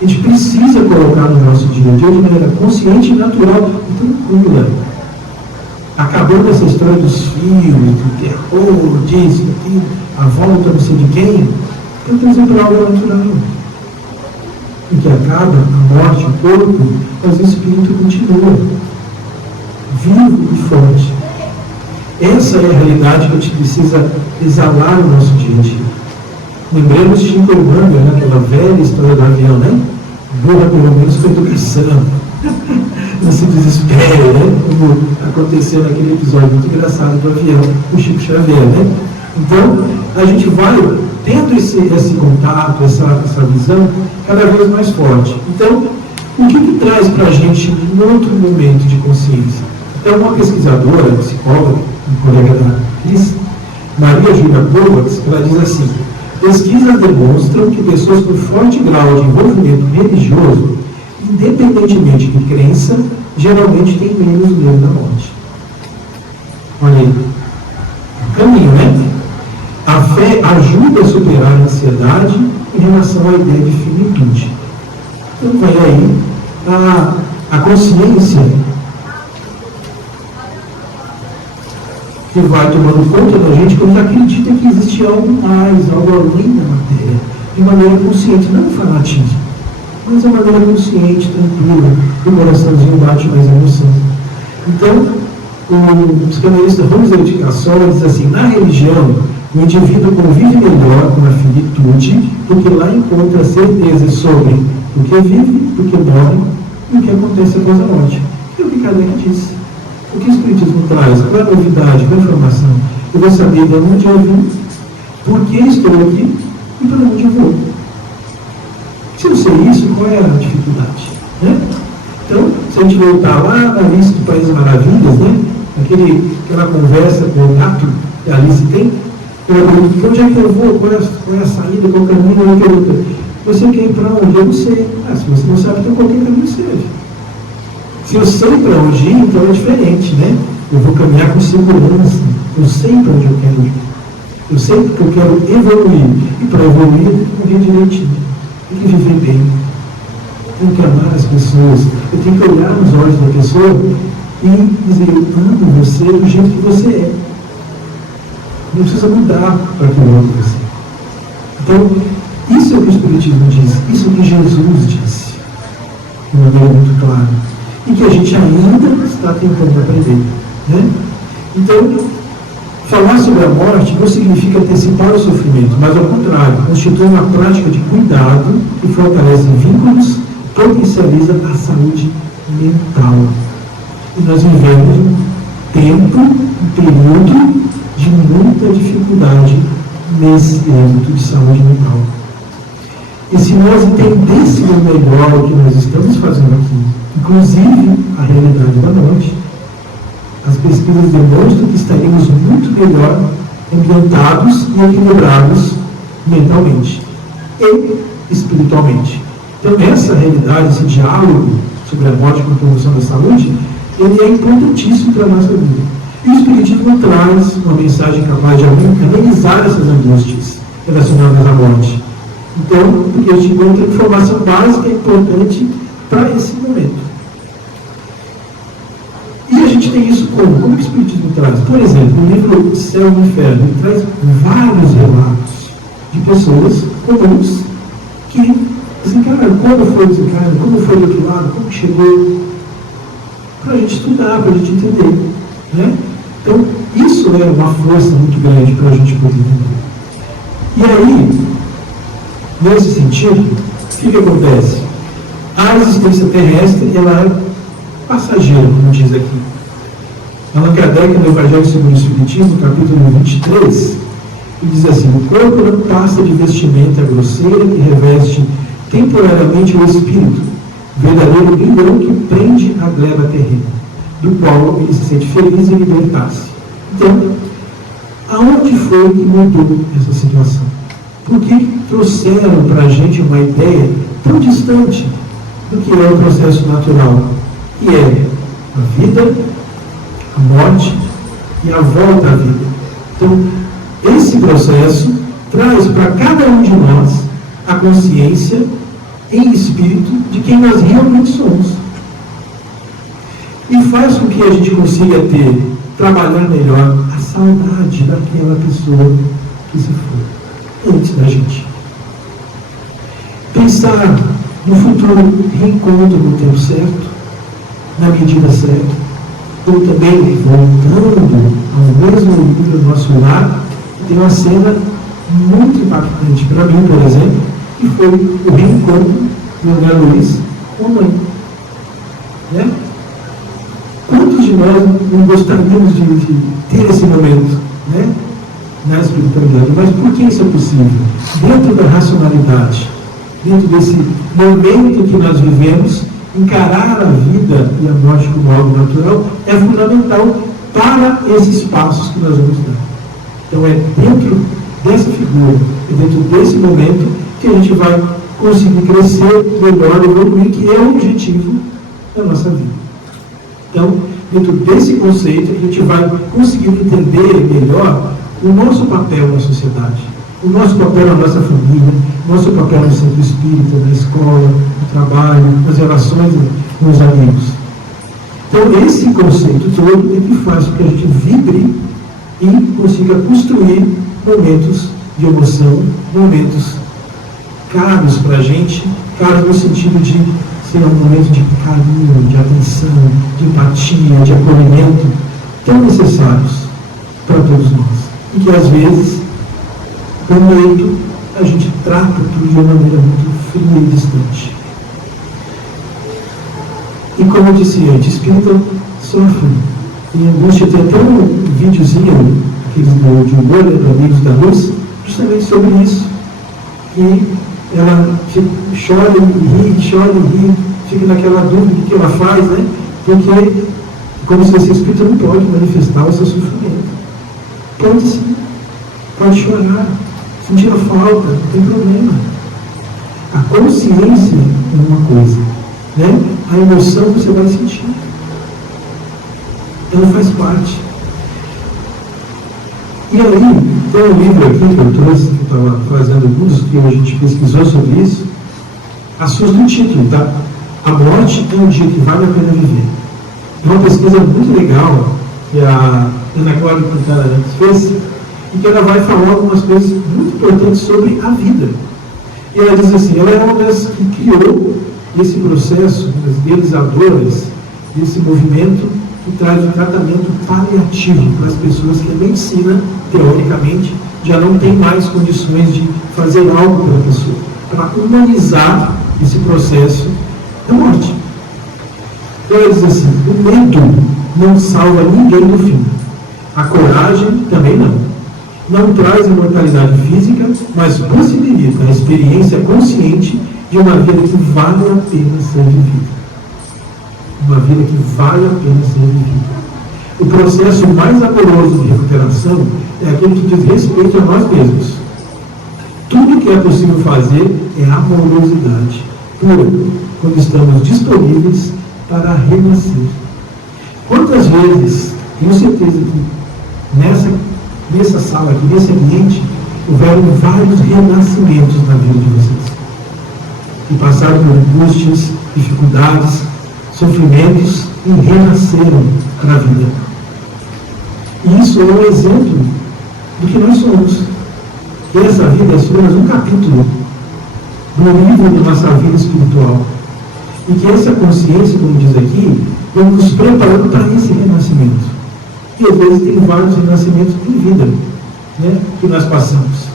A gente precisa colocar no nosso dia a dia de maneira consciente, natural e tranquila. Acabando essa história dos filhos, do terror, disso, daquilo, a volta não sei de quem, eu trazer para algo natural. E que acaba a morte, o corpo, mas o espírito continua vivo e forte. Essa é a realidade que a gente precisa exalar no nosso dia a dia. Lembremos de Chico Urbano, aquela velha história do avião, né? Burra pelo menos com educação. Não se desespere, né? Como aconteceu naquele episódio muito engraçado do avião, com Chico Xavier, né? Então, a gente vai tendo esse contato, essa visão cada vez mais forte. Então, o que traz para a gente um outro momento de consciência? Então, uma pesquisadora, psicóloga, um colega da Cris, Maria Júlia Kovacs, ela diz assim: pesquisas demonstram que pessoas com forte grau de envolvimento religioso, independentemente de crença, geralmente têm menos medo da morte. Olha aí, o caminho, né? A fé ajuda a superar a ansiedade em relação à ideia de finitude. Então vai aí a consciência que vai tomando conta da gente quando acredita que existe algo mais, algo além da matéria, de maneira consciente, não fanatismo, mas de maneira consciente, tranquila, o coraçãozinho bate mais emoção. Então, o psicanalista Roser de Cassola diz assim: na religião, o indivíduo convive melhor com a finitude, porque lá encontra certeza sobre o que vive, o que morre e o que acontece após a morte. É o que Kardec disse. O que o Espiritismo traz? Qual é a novidade? Qual é a informação? Eu vou saber de onde eu vim, por que estou aqui e para onde eu vou. Se eu sei isso, qual é a dificuldade? Né? Então, se a gente voltar lá na lista do País Maravilhas, né? Aquela conversa com o gato que a Alice tem, onde é que eu vou? Qual é a saída? Qual é o caminho? Você quer ir para onde? Eu não sei. Se você não sabe, então qualquer caminho serve. Se eu sei para onde ir, então é diferente, né? Eu vou caminhar com segurança. Eu sei para onde eu quero ir. Eu sei que eu quero evoluir. E para evoluir, eu tenho que viver direitinho. Eu tenho que viver bem. Eu tenho que amar as pessoas. Eu tenho que olhar nos olhos da pessoa e dizer: eu amo você do jeito que você é. Não precisa mudar para que eu ame você. Então, isso é o que o Espiritismo diz. Isso é o que Jesus disse. De maneira muito clara. E que a gente ainda está tentando aprender. Né? Então, falar sobre a morte não significa antecipar o sofrimento, mas ao contrário, constitui uma prática de cuidado que fortalece vínculos, potencializa a saúde mental. E nós vivemos um tempo, um período de muita dificuldade nesse âmbito de saúde mental. E se nós entendêssemos melhor o que nós estamos fazendo aqui, inclusive a realidade da morte, as pesquisas demonstram que estaríamos muito melhor ambientados e equilibrados mentalmente e espiritualmente. Então, essa realidade, esse diálogo sobre a morte como promoção da saúde, ele é importantíssimo para a nossa vida. E o Espiritismo traz uma mensagem capaz de amenizar essas angústias relacionadas à morte. Então, porque a gente encontra informação básica e importante para esse momento. E a gente tem isso como? Como que o Espiritismo traz? Por exemplo, no livro Céu e Inferno, ele traz vários relatos de pessoas comuns que desencarnaram. Como foi o desencarno, como foi do outro lado, como chegou, para a gente estudar, para a gente entender. Né? Então, isso é uma força muito grande para a gente poder entender. E aí, nesse sentido, o que acontece? A existência terrestre, ela é passageira, como diz aqui. Allan Kardec, no Evangelho segundo o Espiritismo, capítulo 23, ele diz assim: o corpo não passa de vestimenta grosseira que reveste temporariamente o espírito, verdadeiro grilhão que prende a gleba terrena. do qual ele se sente feliz em libertar-se. Então, aonde foi que mudou essa situação? Por que trouxeram para a gente uma ideia tão distante do que é o processo natural, que é a vida, a morte e a volta à vida? Então, esse processo traz para cada um de nós a consciência em espírito de quem nós realmente somos. E faz com que a gente consiga trabalhar melhor a saudade daquela pessoa que se foi antes da gente. Pensar no futuro reencontro no tempo certo, na medida certa, ou também voltando ao mesmo livro do nosso lar, tem uma cena muito impactante para mim, por exemplo, que foi o reencontro do André Luiz com a mãe. Né? Quantos de nós não gostaríamos de ter esse momento, né, na espiritualidade? Mas por que isso é possível? Dentro da racionalidade, dentro desse momento que nós vivemos, encarar a vida e a morte como algo natural é fundamental para esses passos que nós vamos dar. Então é dentro dessa figura, é dentro desse momento que a gente vai conseguir crescer melhor, evoluir, que é o objetivo da nossa vida. Então, dentro desse conceito, a gente vai conseguir entender melhor o nosso papel na sociedade, o nosso papel na nossa família, o nosso papel no centro espírita, na escola, no trabalho, nas relações com os amigos. Então, esse conceito todo é que faz com que a gente vibre e consiga construir momentos de emoção, momentos caros para a gente, caros no sentido de ser um momento de carinho, de atenção, de empatia, de acolhimento, tão necessários para todos nós. E que, às vezes, no momento, a gente trata tudo de uma maneira muito fria e distante. E como eu disse antes, espírita sofre. Em angústia tem até um videozinho, aqueles de humor, do Amigos da Luz, justamente sobre isso. E ela chora e ri, fica naquela dúvida do que ela faz, né? Porque, como se esse espírito não pode manifestar o seu sofrimento. Pode sim, pode chorar, sentir a falta, não tem problema. A consciência é uma coisa, né? A emoção você vai sentir. Ela faz parte. E aí, tem um livro aqui que eu trouxe, que eu estava fazendo alguns, que a gente pesquisou sobre isso, assusta o título, tá? A morte é um dia que vale a pena viver. É uma pesquisa muito legal que a Ana Cláudia Pantana fez, e que ela vai falar algumas coisas muito importantes sobre a vida. E ela diz assim, ela é uma das que criou esse processo, das idealizadoras, desse movimento que traz o tratamento paliativo para as pessoas que a medicina, teoricamente, já não tem mais condições de fazer algo pela pessoa, para humanizar esse processo da morte. Então ela diz assim, o medo não salva ninguém do fim. A coragem também não. Não traz imortalidade física, mas possibilita a experiência consciente de uma vida que vale a pena ser vivida. Uma vida que vale a pena ser vivida. O processo mais amoroso de recuperação é aquele que diz respeito a nós mesmos. Tudo que é possível fazer é amorosidade pura, quando estamos disponíveis para renascer. Quantas vezes, tenho certeza que nessa sala aqui, nesse ambiente, houveram vários renascimentos na vida de vocês. Que passaram por angústias, dificuldades, sofrimentos e renasceram para a vida. E isso é um exemplo do que nós somos. E essa vida é apenas um capítulo do livro de nossa vida espiritual. E que essa consciência, como diz aqui, vai nos preparando para esse renascimento. E às vezes tem vários renascimentos em vida, né, que nós passamos.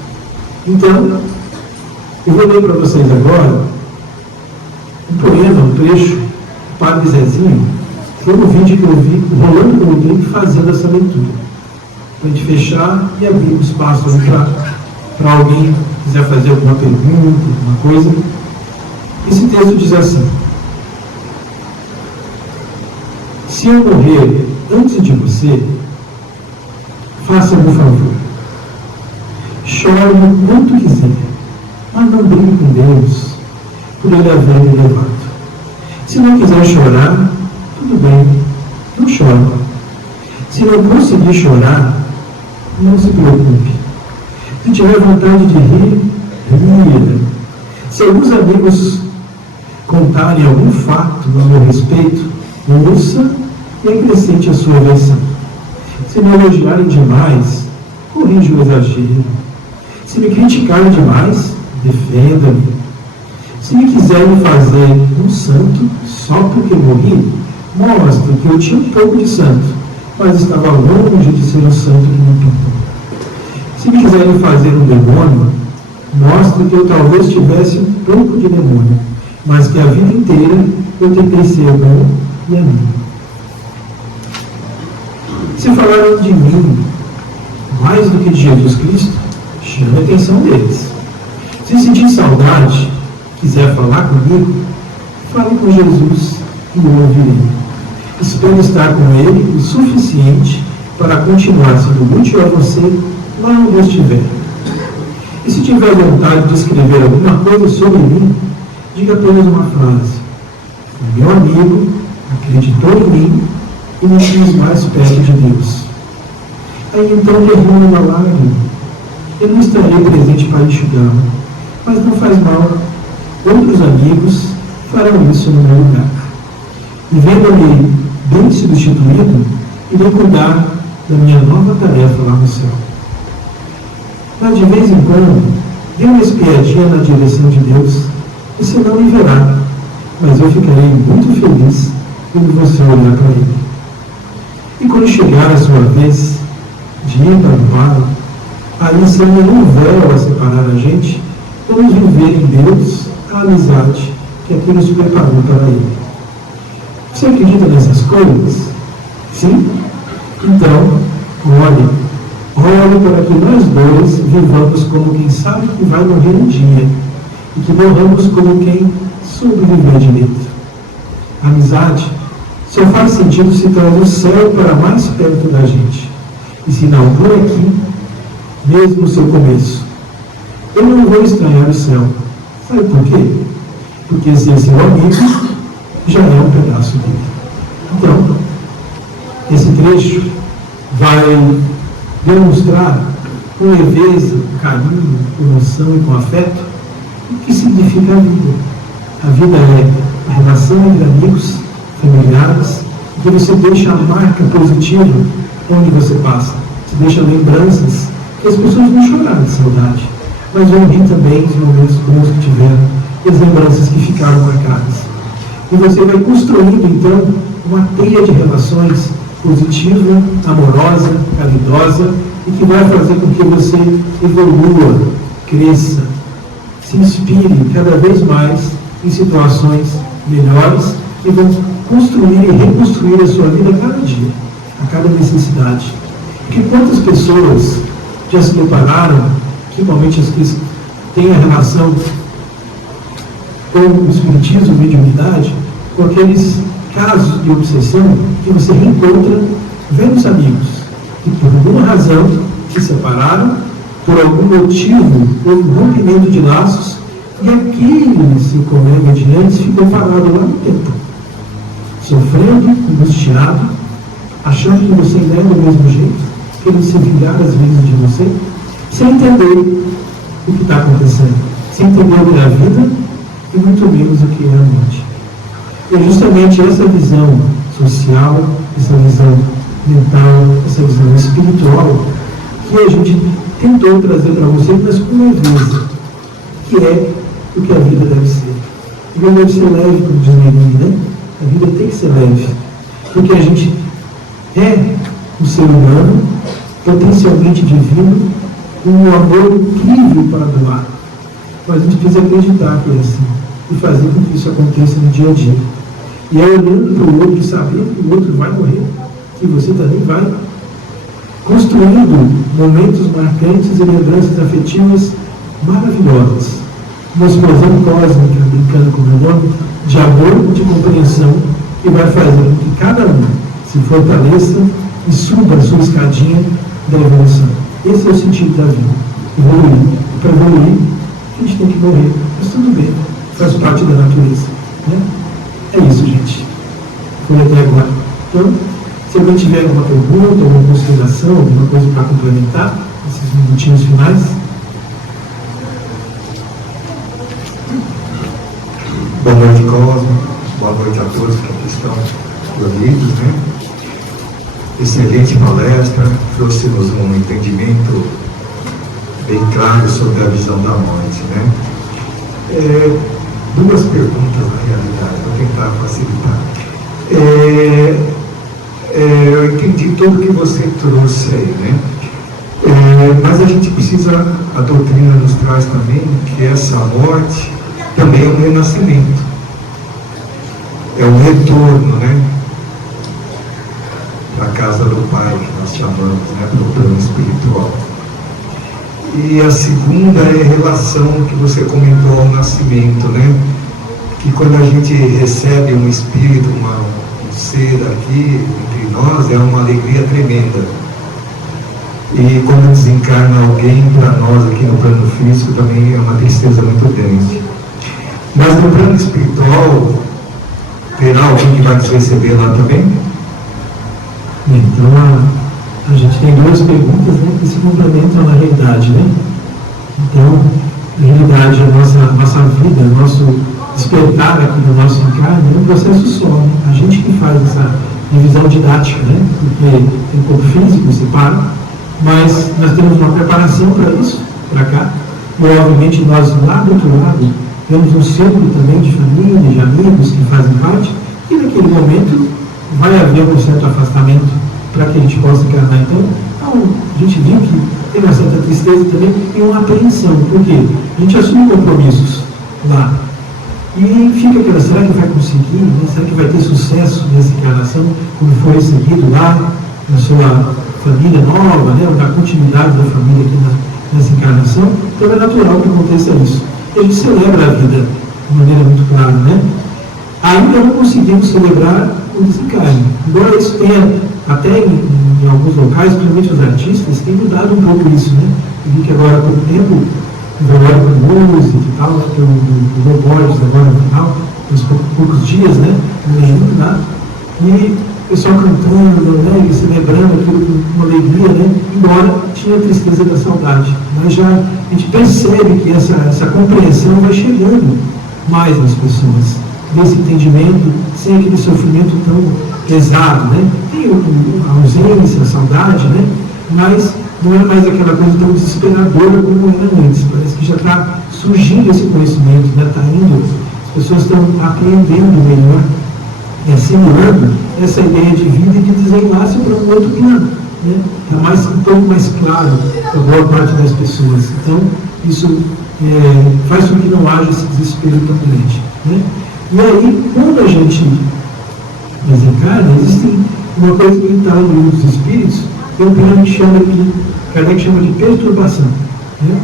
Então, eu vou ler para vocês agora um poema, um trecho, do Padre Zezinho. Foi um vídeo que eu vi, rolando com o Rodrigo, fazendo essa leitura. Para a gente fechar e abrir um espaço para alguém que quiser fazer alguma pergunta, alguma coisa. Esse texto diz assim: Se eu morrer antes de você, faça-me um favor. Chore o quanto quiser, mas não brigue com Deus por ele haver me levado. Se não quiser chorar, tudo bem, não chore. Se não conseguir chorar, não se preocupe. Se tiver vontade de rir, ria. Se alguns amigos contarem algum fato a meu respeito, ouça e acrescente a sua versão. Se me elogiarem demais, corrija o exagero. Se me criticarem demais, defenda-me. Se me quiserem fazer um santo só porque morri, mostre que eu tinha um pouco de santo, mas estava longe de ser um santo que me pintou. Se me quiserem fazer um demônio, mostre que eu talvez tivesse um pouco de demônio, mas que a vida inteira eu tentei ser bom e amigo. Se falarem de mim mais do que de Jesus Cristo, chame a atenção deles. Se sentir saudade, quiser falar comigo, fale com Jesus e eu ouvirei. Espero estar com Ele o suficiente para continuar sendo útil a você lá onde eu estiver. E se tiver vontade de escrever alguma coisa sobre mim, diga apenas uma frase. O meu amigo acreditou em mim e me quis mais perto de Deus. Aí então derrama uma lágrima. Eu não estarei presente para enxugá-la, mas não faz mal. Outros amigos farão isso no meu lugar. E vendo-me bem substituído, irei cuidar da minha nova tarefa lá no céu. Mas de vez em quando, dê uma espiadinha na direção de Deus. Você não me verá, mas eu ficarei muito feliz quando você olhar para Ele. E quando chegar a sua vez de ir para o vale, aí sem nenhum véu a separar a gente, vamos viver em Deus a amizade que aqui nos preparou para Ele. Você acredita nessas coisas? Sim? Então, olhe para que nós dois vivamos como quem sabe que vai morrer um dia e que morramos como quem sobreviver direito. A amizade só faz sentido se traz o céu para mais perto da gente e se inaugura aqui, mesmo no seu começo. Eu não vou estranhar o céu. Sabe por quê? Porque ser seu amigo já é um pedaço dele. Então, esse trecho vai demonstrar com leveza, carinho, emoção e com afeto o que significa a vida. A vida é a relação entre amigos, familiares, que você deixa a marca positiva onde você passa. Você deixa lembranças que as pessoas vão chorar de saudade, mas vão rir também os momentos bons que tiveram e as lembranças que ficaram marcadas. E você vai construindo, então, uma teia de relações positiva, amorosa, caridosa e que vai fazer com que você evolua, cresça, se inspire cada vez mais em situações melhores e vão construir e reconstruir a sua vida a cada dia, a cada necessidade. Porque quantas pessoas já se depararam, principalmente as que têm a relação com o espiritismo, mediunidade, com aqueles casos de obsessão que você reencontra velhos amigos que por alguma razão se separaram, por algum motivo houve um rompimento de laços e aquele seu colega de antes ficou parado lá no tempo, sofrendo, angustiado, achando que você ainda é do mesmo jeito, querendo se vingar às vezes de você, sem entender o que está acontecendo, sem entender o que é a vida e muito menos o que é a morte. E é justamente essa visão social, essa visão mental, essa visão espiritual que a gente tentou trazer para você, mas com leveza, que é o que a vida deve ser. A vida deve ser leve, como diz Neném, né? A vida tem que ser leve, porque a gente é um ser humano potencialmente divino, com um amor incrível para doar. Mas a gente precisa acreditar que é assim e fazer com que isso aconteça no dia a dia. E é olhando para o outro e sabendo que o outro vai morrer, que você também vai, construindo momentos marcantes e lembranças afetivas maravilhosas. Uma explosão cósmica, brincando com o meu nome, de amor e de compreensão, que vai fazer com que cada um se fortaleça e suba a sua escadinha da evolução. Esse é o sentido da vida, evoluir. Para evoluir, a gente tem que morrer, mas tudo bem, faz parte da natureza, né? É isso, gente. Foi até agora. Então, se alguém tiver alguma pergunta, alguma consideração, alguma coisa para complementar, esses minutinhos finais. Boa noite, Cosmo. Boa noite a todos que aqui estão reunidos, né? Excelente palestra, trouxe-nos um entendimento bem claro sobre a visão da morte, né? Duas perguntas, na realidade, vou tentar facilitar. Eu entendi tudo que você trouxe aí, né? Mas a gente precisa, a doutrina nos traz também que essa morte também é um renascimento, é um retorno, né? Para a casa do Pai, que nós chamamos, né? Para o plano espiritual. E a segunda é a relação que você comentou ao nascimento, né? Que quando a gente recebe um espírito, um ser aqui entre nós, é uma alegria tremenda. E quando desencarna alguém para nós aqui no plano físico, também é uma tristeza muito grande. Mas no plano espiritual, terá alguém que vai nos receber lá também? Então, a gente tem duas perguntas, né, que se complementam na realidade, né? Então, na realidade, a nossa vida, o nosso despertar aqui do nosso encarne é um processo só, né? A gente que faz essa divisão didática, né? Porque tem um corpo físico, separa, mas nós temos uma preparação para isso, para cá, e obviamente nós lá do outro lado temos um círculo também de família, de amigos que fazem parte, e naquele momento vai haver um certo afastamento para que a gente possa encarnar. Então, a gente viu que tem uma certa tristeza também e uma apreensão, porque a gente assume compromissos lá. E fica aquela, será que vai conseguir? Né? Será que vai ter sucesso nessa encarnação, como foi seguido lá na sua família nova, né? Ou na continuidade da família aqui nessa encarnação? Então é natural que aconteça isso. E a gente celebra a vida de maneira muito clara, né? Ainda não conseguimos celebrar o desencarne. Embora isso tenha, até em alguns locais, principalmente os artistas, tem mudado um pouco isso, né? Eu vi que agora há pouco tempo, o velório com música e tal, né? Tem o Roborges agora no final, uns poucos dias, né? Lendo, né? E o pessoal cantando, né? E celebrando aquilo com uma alegria, né? Embora tinha a tristeza da saudade. Mas já a gente percebe que essa compreensão vai chegando mais nas pessoas, desse entendimento, sem aquele sofrimento tão pesado, né? Tem a ausência, a saudade, né? Mas não é mais aquela coisa tão desesperadora como era antes. Parece que já está surgindo esse conhecimento, né? Está indo, as pessoas estão aprendendo melhor, assimilando essa ideia de vida e de desenlace para um outro plano, né? Está um pouco mais claro para a boa parte das pessoas. Então, isso faz com que não haja esse desespero tão grande, né? E aí, quando a gente desencarna, existe uma coisa que está no livro dos Espíritos, que é um período que Kardec chama de perturbação, né?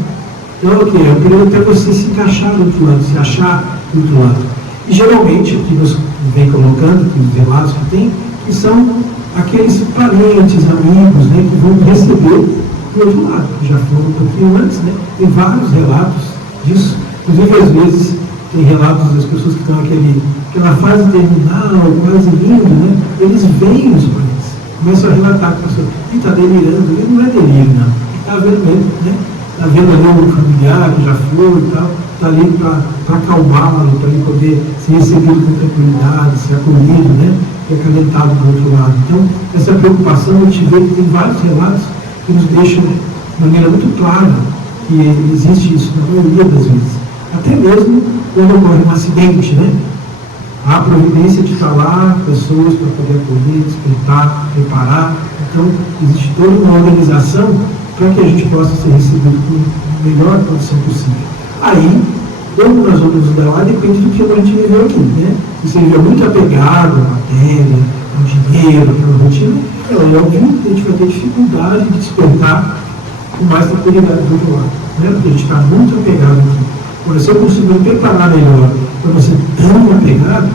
Então, o que é? Um período até você se encaixar do outro lado, se achar do outro lado. E geralmente, o que nos vem colocando, que os relatos que tem, que são aqueles parentes, amigos, né, que vão receber do outro lado, que já foram um pouquinho antes, né? Tem vários relatos disso, inclusive às vezes tem relatos das pessoas que estão naquela fase terminal, quase indo, né? Eles veem os parentes, começam a relatar com a pessoa, e está delirando, ele não é delírio, não, está vendo mesmo, né? Está vendo ali um familiar que já foi e tal, está ali para acalmá-lo, para ele poder ser recebido com tranquilidade, ser acolhido, né? E acalentado do outro lado. Então, essa preocupação, a gente vê que tem vários relatos que nos deixam de maneira muito clara que existe isso na maioria das vezes. Até mesmo quando ocorre um acidente, né? Há providência de estar lá, pessoas para poder acolher, despertar, preparar. Então, existe toda uma organização para que a gente possa ser recebido com a melhor condição possível. Aí, como nós vamos nos dar lá, depende do que a gente viveu aqui, né? Se você viveu muito apegado à matéria, ao dinheiro, àquela rotina, aí obviamente a gente vai ter dificuldade de despertar com mais tranquilidade do outro lado, né? Porque a gente está muito apegado aqui. Agora, se eu conseguir me preparar melhor para você tão apegado,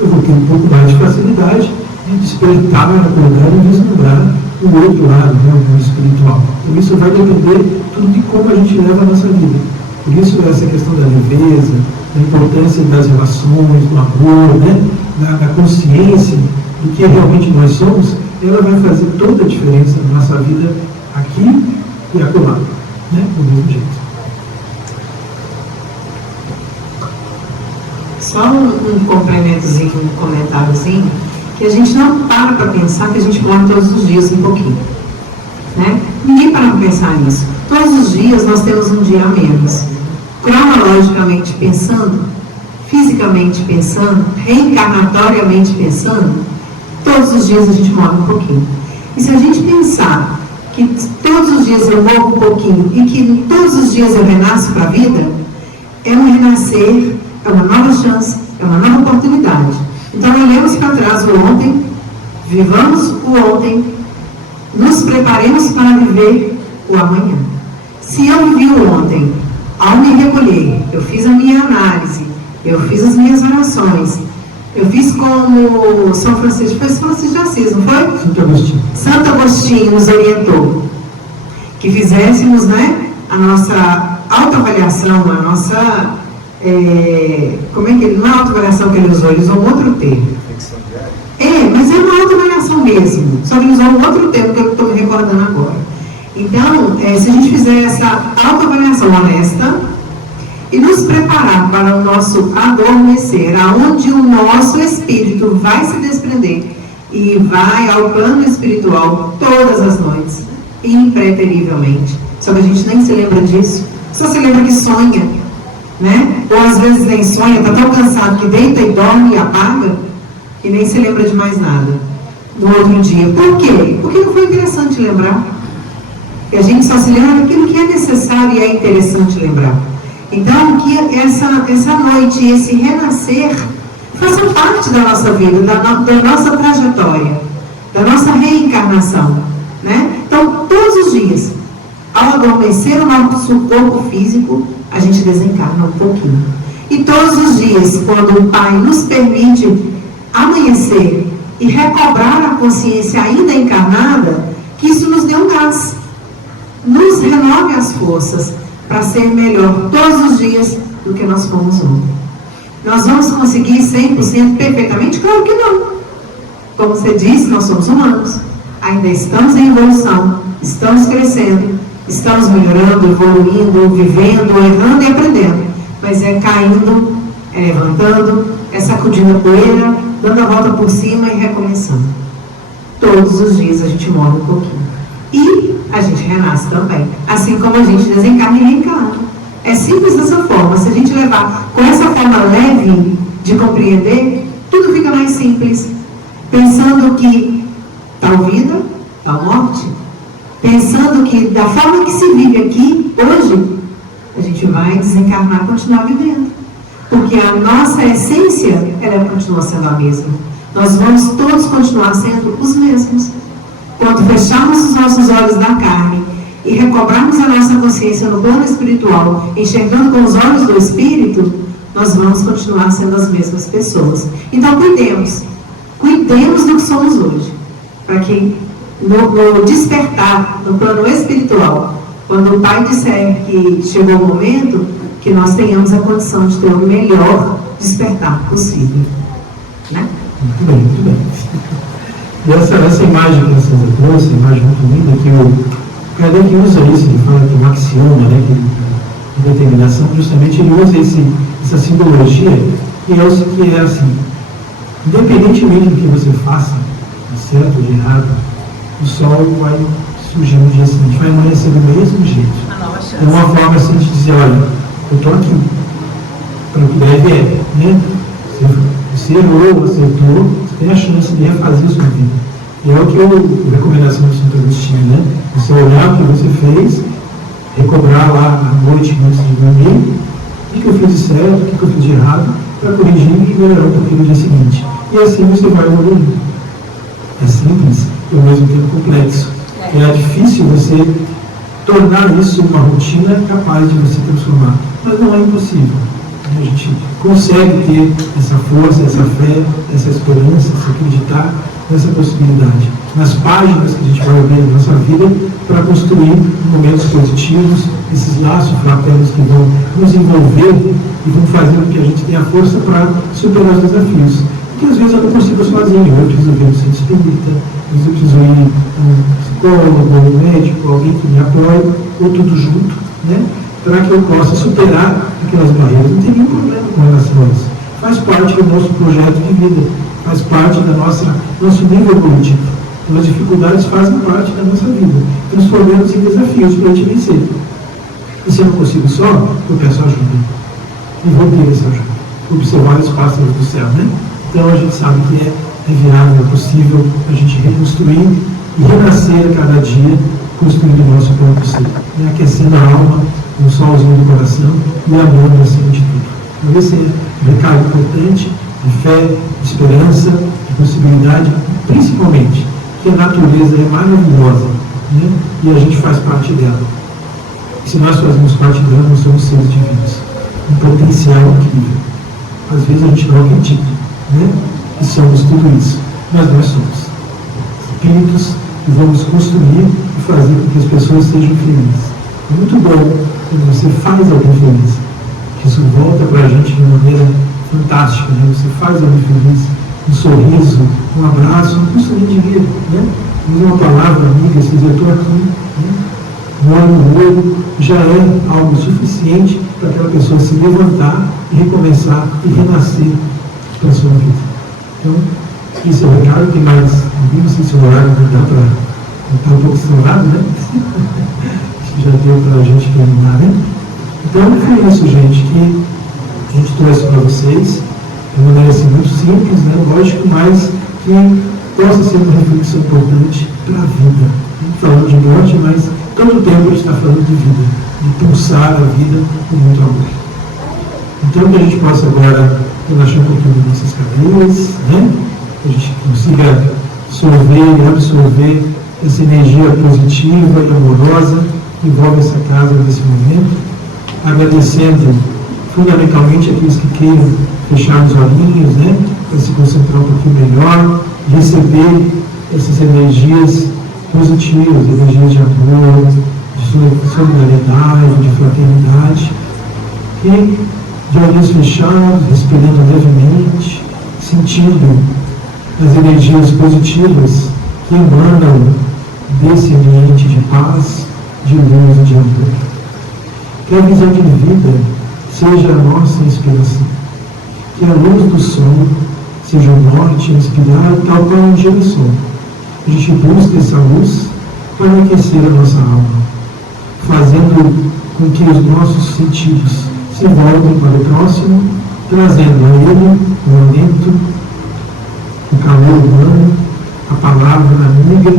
eu vou ter um pouco mais de facilidade despertar, acordar e vislumbrar o outro lado, né, o mundo espiritual. Por isso vai depender tudo de como a gente leva a nossa vida. Por isso essa questão da leveza, da importância das relações, do amor, né, da consciência do que realmente nós somos, ela vai fazer toda a diferença na nossa vida aqui e acolá, né, do mesmo jeito. Só um complementozinho, um comentáriozinho, que a gente não para pensar que a gente morre todos os dias um pouquinho. Né? Ninguém para pensar nisso. Todos os dias nós temos um dia a menos. Cronologicamente pensando, fisicamente pensando, reencarnatoriamente pensando, todos os dias a gente morre um pouquinho. E se a gente pensar que todos os dias eu morro um pouquinho e que todos os dias eu renasço para a vida, é um renascer, é uma nova chance, é uma nova oportunidade. Então olhemos para trás o ontem, vivamos o ontem, nos preparemos para viver o amanhã. Se eu vivi o ontem, ao me recolher, eu fiz a minha análise, eu fiz as minhas orações, eu fiz como São Francisco, foi São Francisco de Assis, não foi? Santo Agostinho. Santo Agostinho nos orientou que fizéssemos, né, a nossa autoavaliação, a nossa, como é que ele, não é a autoavaliação que ele usou um outro termo. Mas é uma autoavaliação mesmo, só que ele usou um outro termo que eu estou me recordando agora. Então, se a gente fizer essa autoavaliação honesta e nos preparar para o nosso adormecer, aonde o nosso espírito vai se desprender e vai ao plano espiritual todas as noites, impreterivelmente. Só que a gente nem se lembra disso, só se lembra que sonha, né? Ou às vezes nem sonha, está tão cansado que deita e dorme e apaga, que nem se lembra de mais nada no outro dia. Por quê? Porque não foi interessante lembrar. E a gente só se lembra daquilo que é necessário e é interessante lembrar. Então, que essa noite, esse renascer, façam parte da nossa vida, da nossa trajetória, da nossa reencarnação. Né? Então, todos os dias, ao adormecer o nosso corpo físico, a gente desencarna um pouquinho. E todos os dias, quando o Pai nos permite amanhecer e recobrar a consciência ainda encarnada, que isso nos dê um gás, nos renove as forças para ser melhor todos os dias do que nós fomos ontem. Nós vamos conseguir 100% perfeitamente? Claro que não. Como você disse, nós somos humanos, ainda estamos em evolução, estamos crescendo, estamos melhorando, evoluindo, vivendo, errando e aprendendo, mas é caindo, é levantando, é sacudindo a poeira, dando a volta por cima e recomeçando. Todos os dias a gente morre um pouquinho. E a gente renasce também. Assim como a gente desencarna e reencarna. É simples dessa forma. Se a gente levar com essa forma leve de compreender, tudo fica mais simples. Pensando que tal vida, tal morte. Pensando que da forma que se vive aqui, hoje, a gente vai desencarnar e continuar vivendo. Porque a nossa essência, ela continua sendo a mesma. Nós vamos todos continuar sendo os mesmos. Quando fecharmos os nossos olhos da carne e recobrarmos a nossa consciência no plano espiritual, enxergando com os olhos do Espírito, nós vamos continuar sendo as mesmas pessoas. Então, cuidemos do que somos hoje, para que no despertar, no plano espiritual, quando o Pai disser que chegou o momento, que nós tenhamos a condição de ter o melhor despertar possível. Né? Muito bem, muito bem. E essa imagem que você trouxe, a imagem muito linda, que o Kardec usa isso, ele fala que o axioma, né, que a determinação, justamente ele usa essa simbologia, que é assim, independentemente do que você faça, de certo ou de errado, o sol vai surgir no dia seguinte, vai amanhecer do mesmo jeito. É uma forma assim de dizer, olha, eu estou aqui, para o que deve é, né? Você errou, acertou, você tem a chance de refazer a sua vida. E é o que a recomendação do Santo Agostinho, né? Você olhar o que você fez, recobrar lá à noite antes de dormir, o que eu fiz de certo, o que eu fiz de errado, para corrigir e melhorar um pouquinho no dia seguinte. E assim você vai evoluindo. É simples e ao mesmo tempo complexo. É difícil você tornar isso uma rotina capaz de você transformar. Mas não é impossível. A gente consegue ter essa força, essa fé, essa esperança, se acreditar nessa possibilidade. Nas páginas que a gente vai abrir na nossa vida para construir momentos positivos, esses laços fraternos que vão nos envolver e vão fazer com que a gente tenha força para superar os desafios. Porque às vezes eu não consigo sozinho, eu preciso ver um centro espírita, às vezes eu preciso ir a um psicólogo, a um médico, alguém que me apoie, ou tudo junto, né? Para que eu possa superar aquelas barreiras. Não tem nenhum problema com relação a isso. Faz parte do nosso projeto de vida, faz parte do nosso nível evolutivo. Então, as dificuldades fazem parte da nossa vida, transformando-se em desafios para a gente vencer. E se eu não consigo só, eu peço ajuda. E vou ter essa ajuda. Observar os pássaros do céu, né? Então a gente sabe que é viável, é possível a gente reconstruir e renascer a cada dia, construindo o nosso próprio ser, né? Aquecendo a alma, o solzinho do coração e amando acima de tudo. Então esse é um recado importante de fé, de esperança, de possibilidade, principalmente que a natureza é maravilhosa, né? E a gente faz parte dela. E se nós fazemos parte dela, nós somos seres divinos, um potencial incrível. Às vezes a gente não acredita, né? E somos tudo isso, mas nós somos espíritos que vamos construir e fazer com que as pessoas sejam felizes. É muito bom quando você faz alguém feliz, que isso volta para a gente de uma maneira fantástica, né? Você faz alguém feliz, um sorriso, um abraço, não custa nem dinheiro, né? Usa uma palavra amiga, você diz, eu estou aqui, né? No olho no olho, já é algo suficiente para aquela pessoa se levantar e recomeçar e renascer para a sua vida. Então, esse é o recado. Tem mais, não sei se o horário vai dar para estar um pouco estourado, né? Acho que já deu para a gente terminar, né? Então, foi isso, gente, que a gente trouxe para vocês, de maneira assim, muito simples, né? Lógico, mas que possa ser uma reflexão importante para a vida. A gente falando de morte, mas todo tempo a gente está falando de vida, de pulsar a vida com muito amor. Então, que a gente possa agora relaxar um pouquinho das nossas cadeiras, né? Que a gente consiga sorver e absorver essa energia positiva e amorosa que envolve essa casa nesse momento, agradecendo fundamentalmente aqueles que queiram fechar os olhinhos, né? Para se concentrar um pouquinho melhor, receber essas energias positivas, energias de amor, de solidariedade, de fraternidade, e de olhos fechados, respirando levemente, sentindo as energias positivas que emanam desse ambiente de paz, de luz e de amor. Que a visão de vida seja a nossa inspiração, que a luz do sol seja o norte inspirado, tal qual um dia do sol. A gente busca essa luz para aquecer a nossa alma, fazendo com que os nossos sentidos se voltem para o próximo, trazendo a ele o alento, o calor humano, a palavra amiga,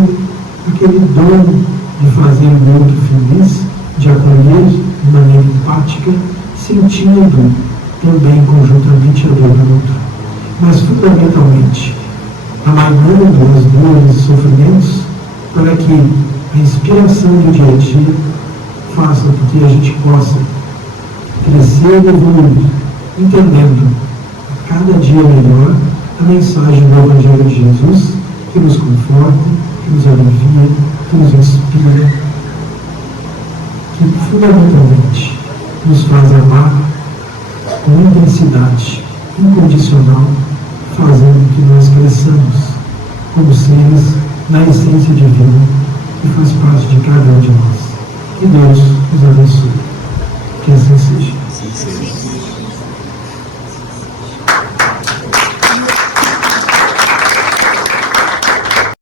aquele dom de fazer o outro feliz, de acolher de maneira empática, sentindo também conjuntamente a dor do outro, mas fundamentalmente amainando as dores e sofrimentos para que a inspiração do dia a dia faça com que a gente possa crescer e evoluir, entendendo cada dia melhor a mensagem do Evangelho de Jesus, que nos conforta, que nos alivia, que nos inspira, que fundamentalmente nos faz amar com intensidade, incondicional, fazendo com que nós cresçamos como seres na essência divina que faz parte de cada um de nós. Que Deus nos abençoe. Que assim seja.